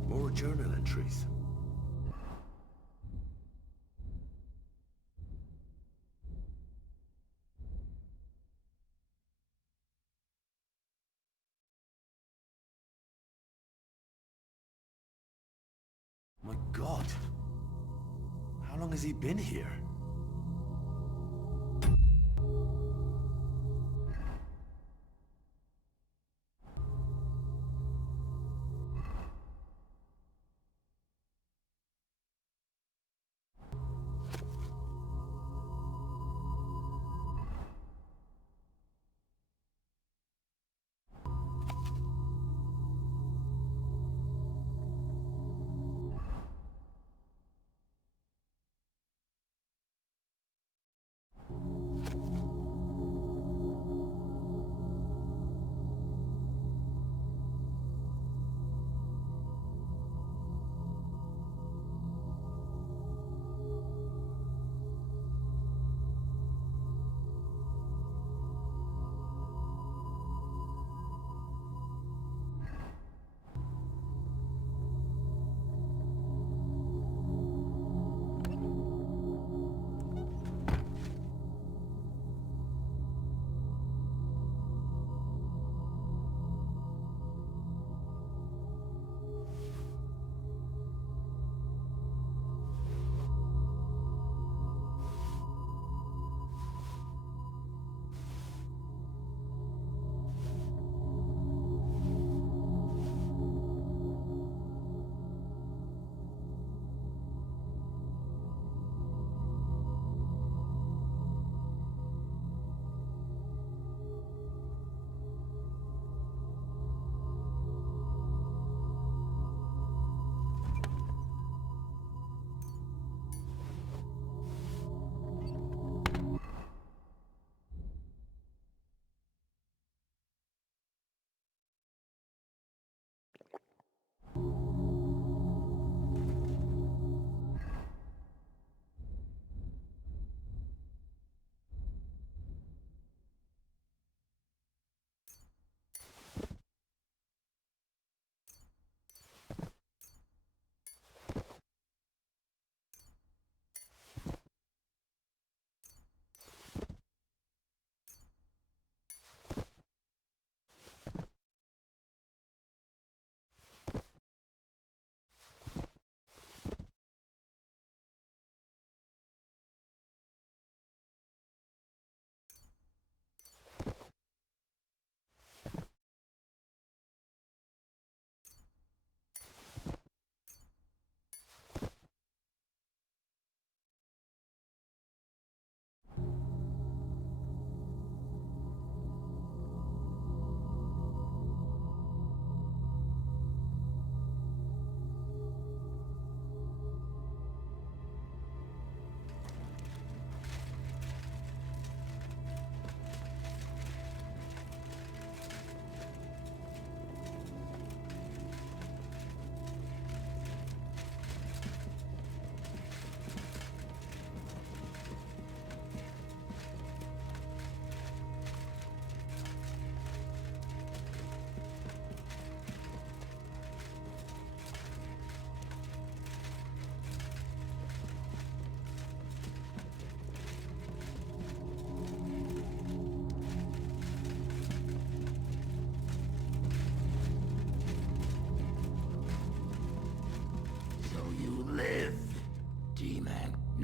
More journal entries. My God. How long has he been here?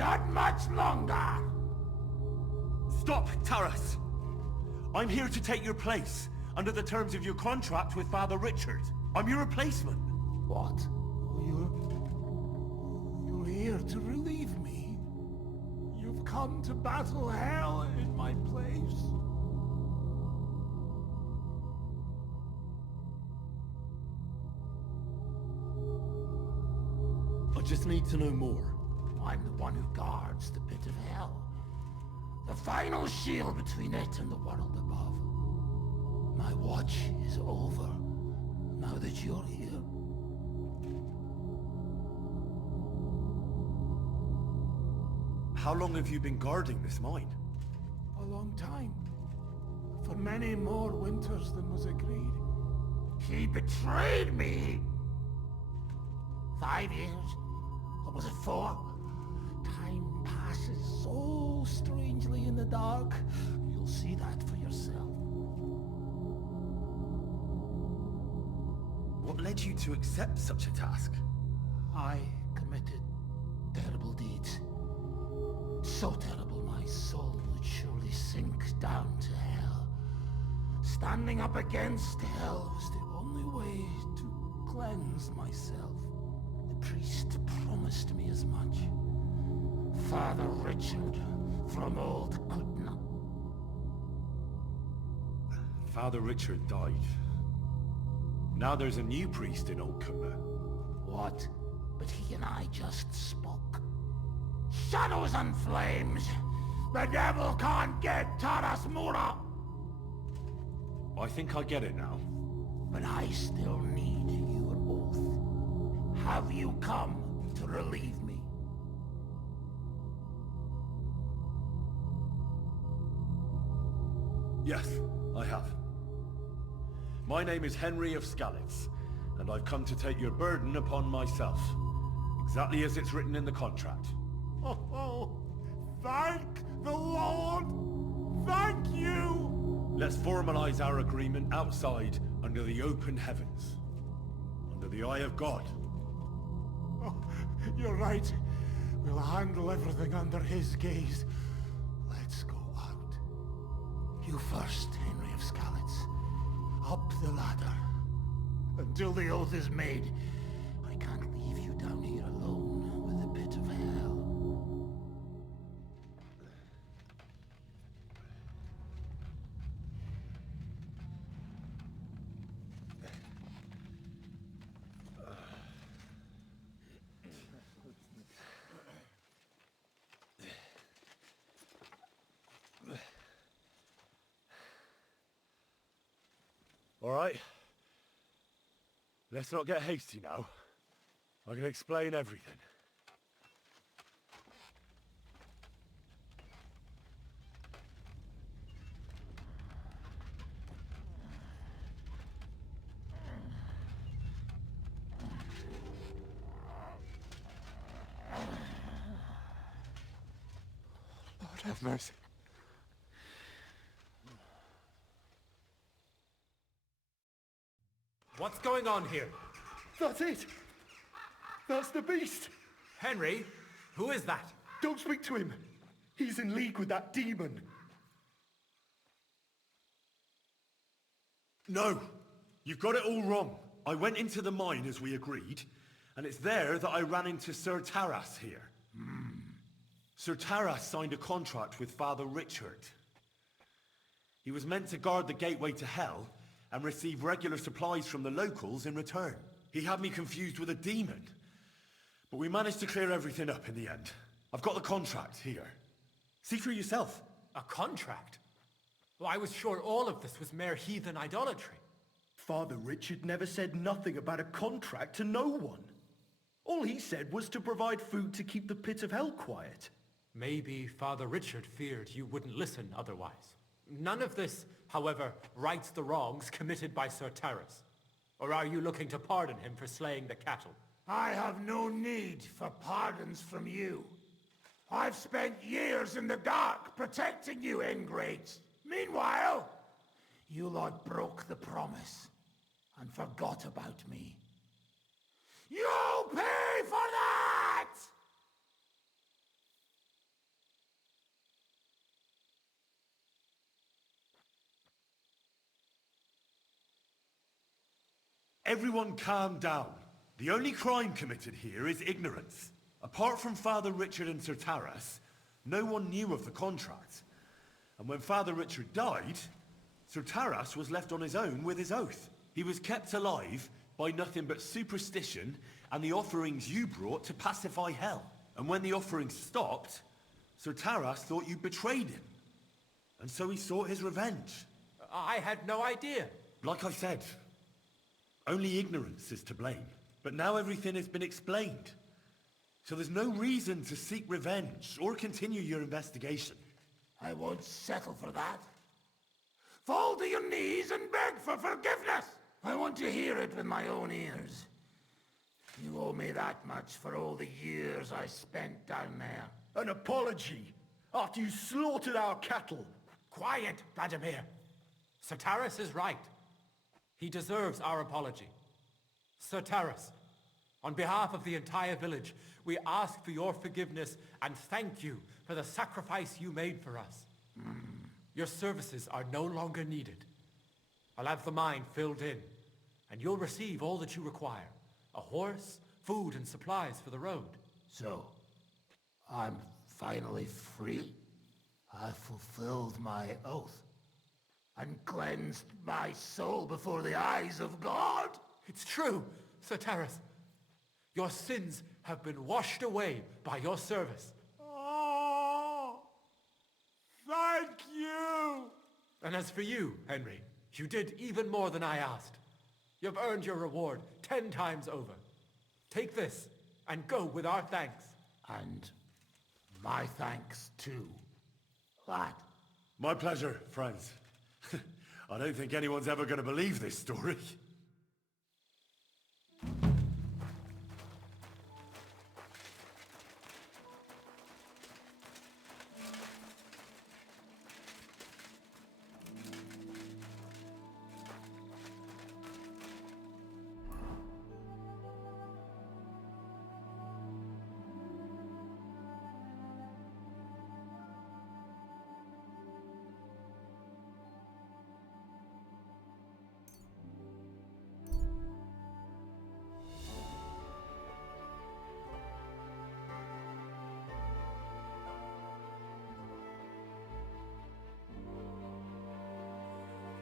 Not much longer! Stop, Taras! I'm here to take your place, under the terms of your contract with Father Richard. I'm your replacement. What? You're here to relieve me. You've come to battle hell in my place. I just need to know more. I'm the one who guards the pit of hell. The final shield between it and the world above. My watch is over, now that you're here. How long have you been guarding this mine? A long time. For many more winters than was agreed. He betrayed me! 5 years? Or was it 4? Time passes so strangely in the dark. You'll see that for yourself. What led you to accept such a task? I committed terrible deeds. So terrible my soul would surely sink down to hell. Standing up against hell was the only way to cleanse myself. The priest promised me as much. Father Richard from old Kuttenberg. Father Richard died. Now there's a new priest in Old Kuttenberg. What? But he and I just spoke. Shadows and flames! The devil can't get Taras Mura! I think I get it now. But I still need your oath. Have you come to relieve me? Yes, I have. My name is Henry of Skalitz, and I've come to take your burden upon myself. Exactly as it's written in the contract. Oh, thank the Lord! Thank you! Let's formalize our agreement outside, under the open heavens. Under the eye of God. Oh, you're right. We'll handle everything under his gaze. Let's go out. You first, Henry of Skalitz. Up the ladder. Until the oath is made, I can't leave you down here alone with the pit of hell. All right. Let's not get hasty now. I can explain everything. Lord have mercy. What's going on here? That's it! That's the beast! Henry, who is that? Don't speak to him! He's in league with that demon! No! You've got it all wrong. I went into the mine as we agreed, and it's there that I ran into Sir Taras here. Sir Taras signed a contract with Father Richard. He was meant to guard the gateway to hell and receive regular supplies from the locals in return. He had me confused with a demon. But we managed to clear everything up in the end. I've got the contract here. See for yourself. A contract? Well, I was sure all of this was mere heathen idolatry. Father Richard never said nothing about a contract to no one. All he said was to provide food to keep the pit of hell quiet. Maybe Father Richard feared you wouldn't listen otherwise. None of this, however, rights the wrongs committed by Sir Taras. Or are you looking to pardon him for slaying the cattle? I have no need for pardons from you. I've spent years in the dark protecting you, ingrates. Meanwhile, you lot broke the promise and forgot about me. You'll pay for that! Everyone calm down. The only crime committed here is ignorance. Apart from Father Richard and Sir Taras, no one knew of the contract. And when Father Richard died, Sir Taras was left on his own with his oath. He was kept alive by nothing but superstition and the offerings you brought to pacify hell. And when the offerings stopped, Sir Taras thought you betrayed him. And so he sought his revenge. I had no idea. Like I said, only ignorance is to blame. But now everything has been explained. So there's no reason to seek revenge or continue your investigation. I won't settle for that. Fall to your knees and beg for forgiveness! I want to hear it with my own ears. You owe me that much for all the years I spent down there. An apology? After you slaughtered our cattle? Quiet, Vladimir. Sir Taras is right. He deserves our apology. Sir Taras, on behalf of the entire village, we ask for your forgiveness and thank you for the sacrifice you made for us. Your services are no longer needed. I'll have the mine filled in, and you'll receive all that you require. A horse, food, and supplies for the road. So, I'm finally free? I've fulfilled my oath and cleansed my soul before the eyes of God? It's true, Sir Taras. Your sins have been washed away by your service. Oh, thank you! And as for you, Henry, you did even more than I asked. You've earned your reward 10 times over. Take this and go with our thanks. And my thanks too. What? My pleasure, friends. I don't think anyone's ever going to believe this story.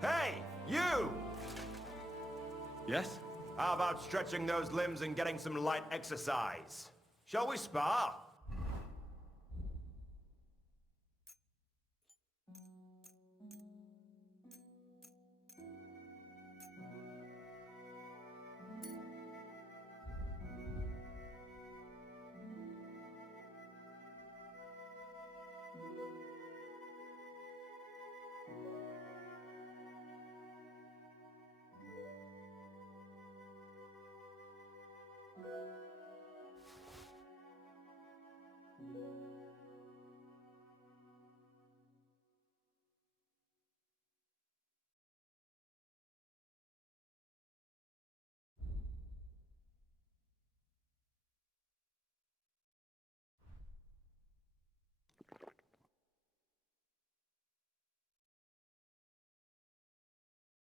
Hey, you! Yes? How about stretching those limbs and getting some light exercise? Shall we spar?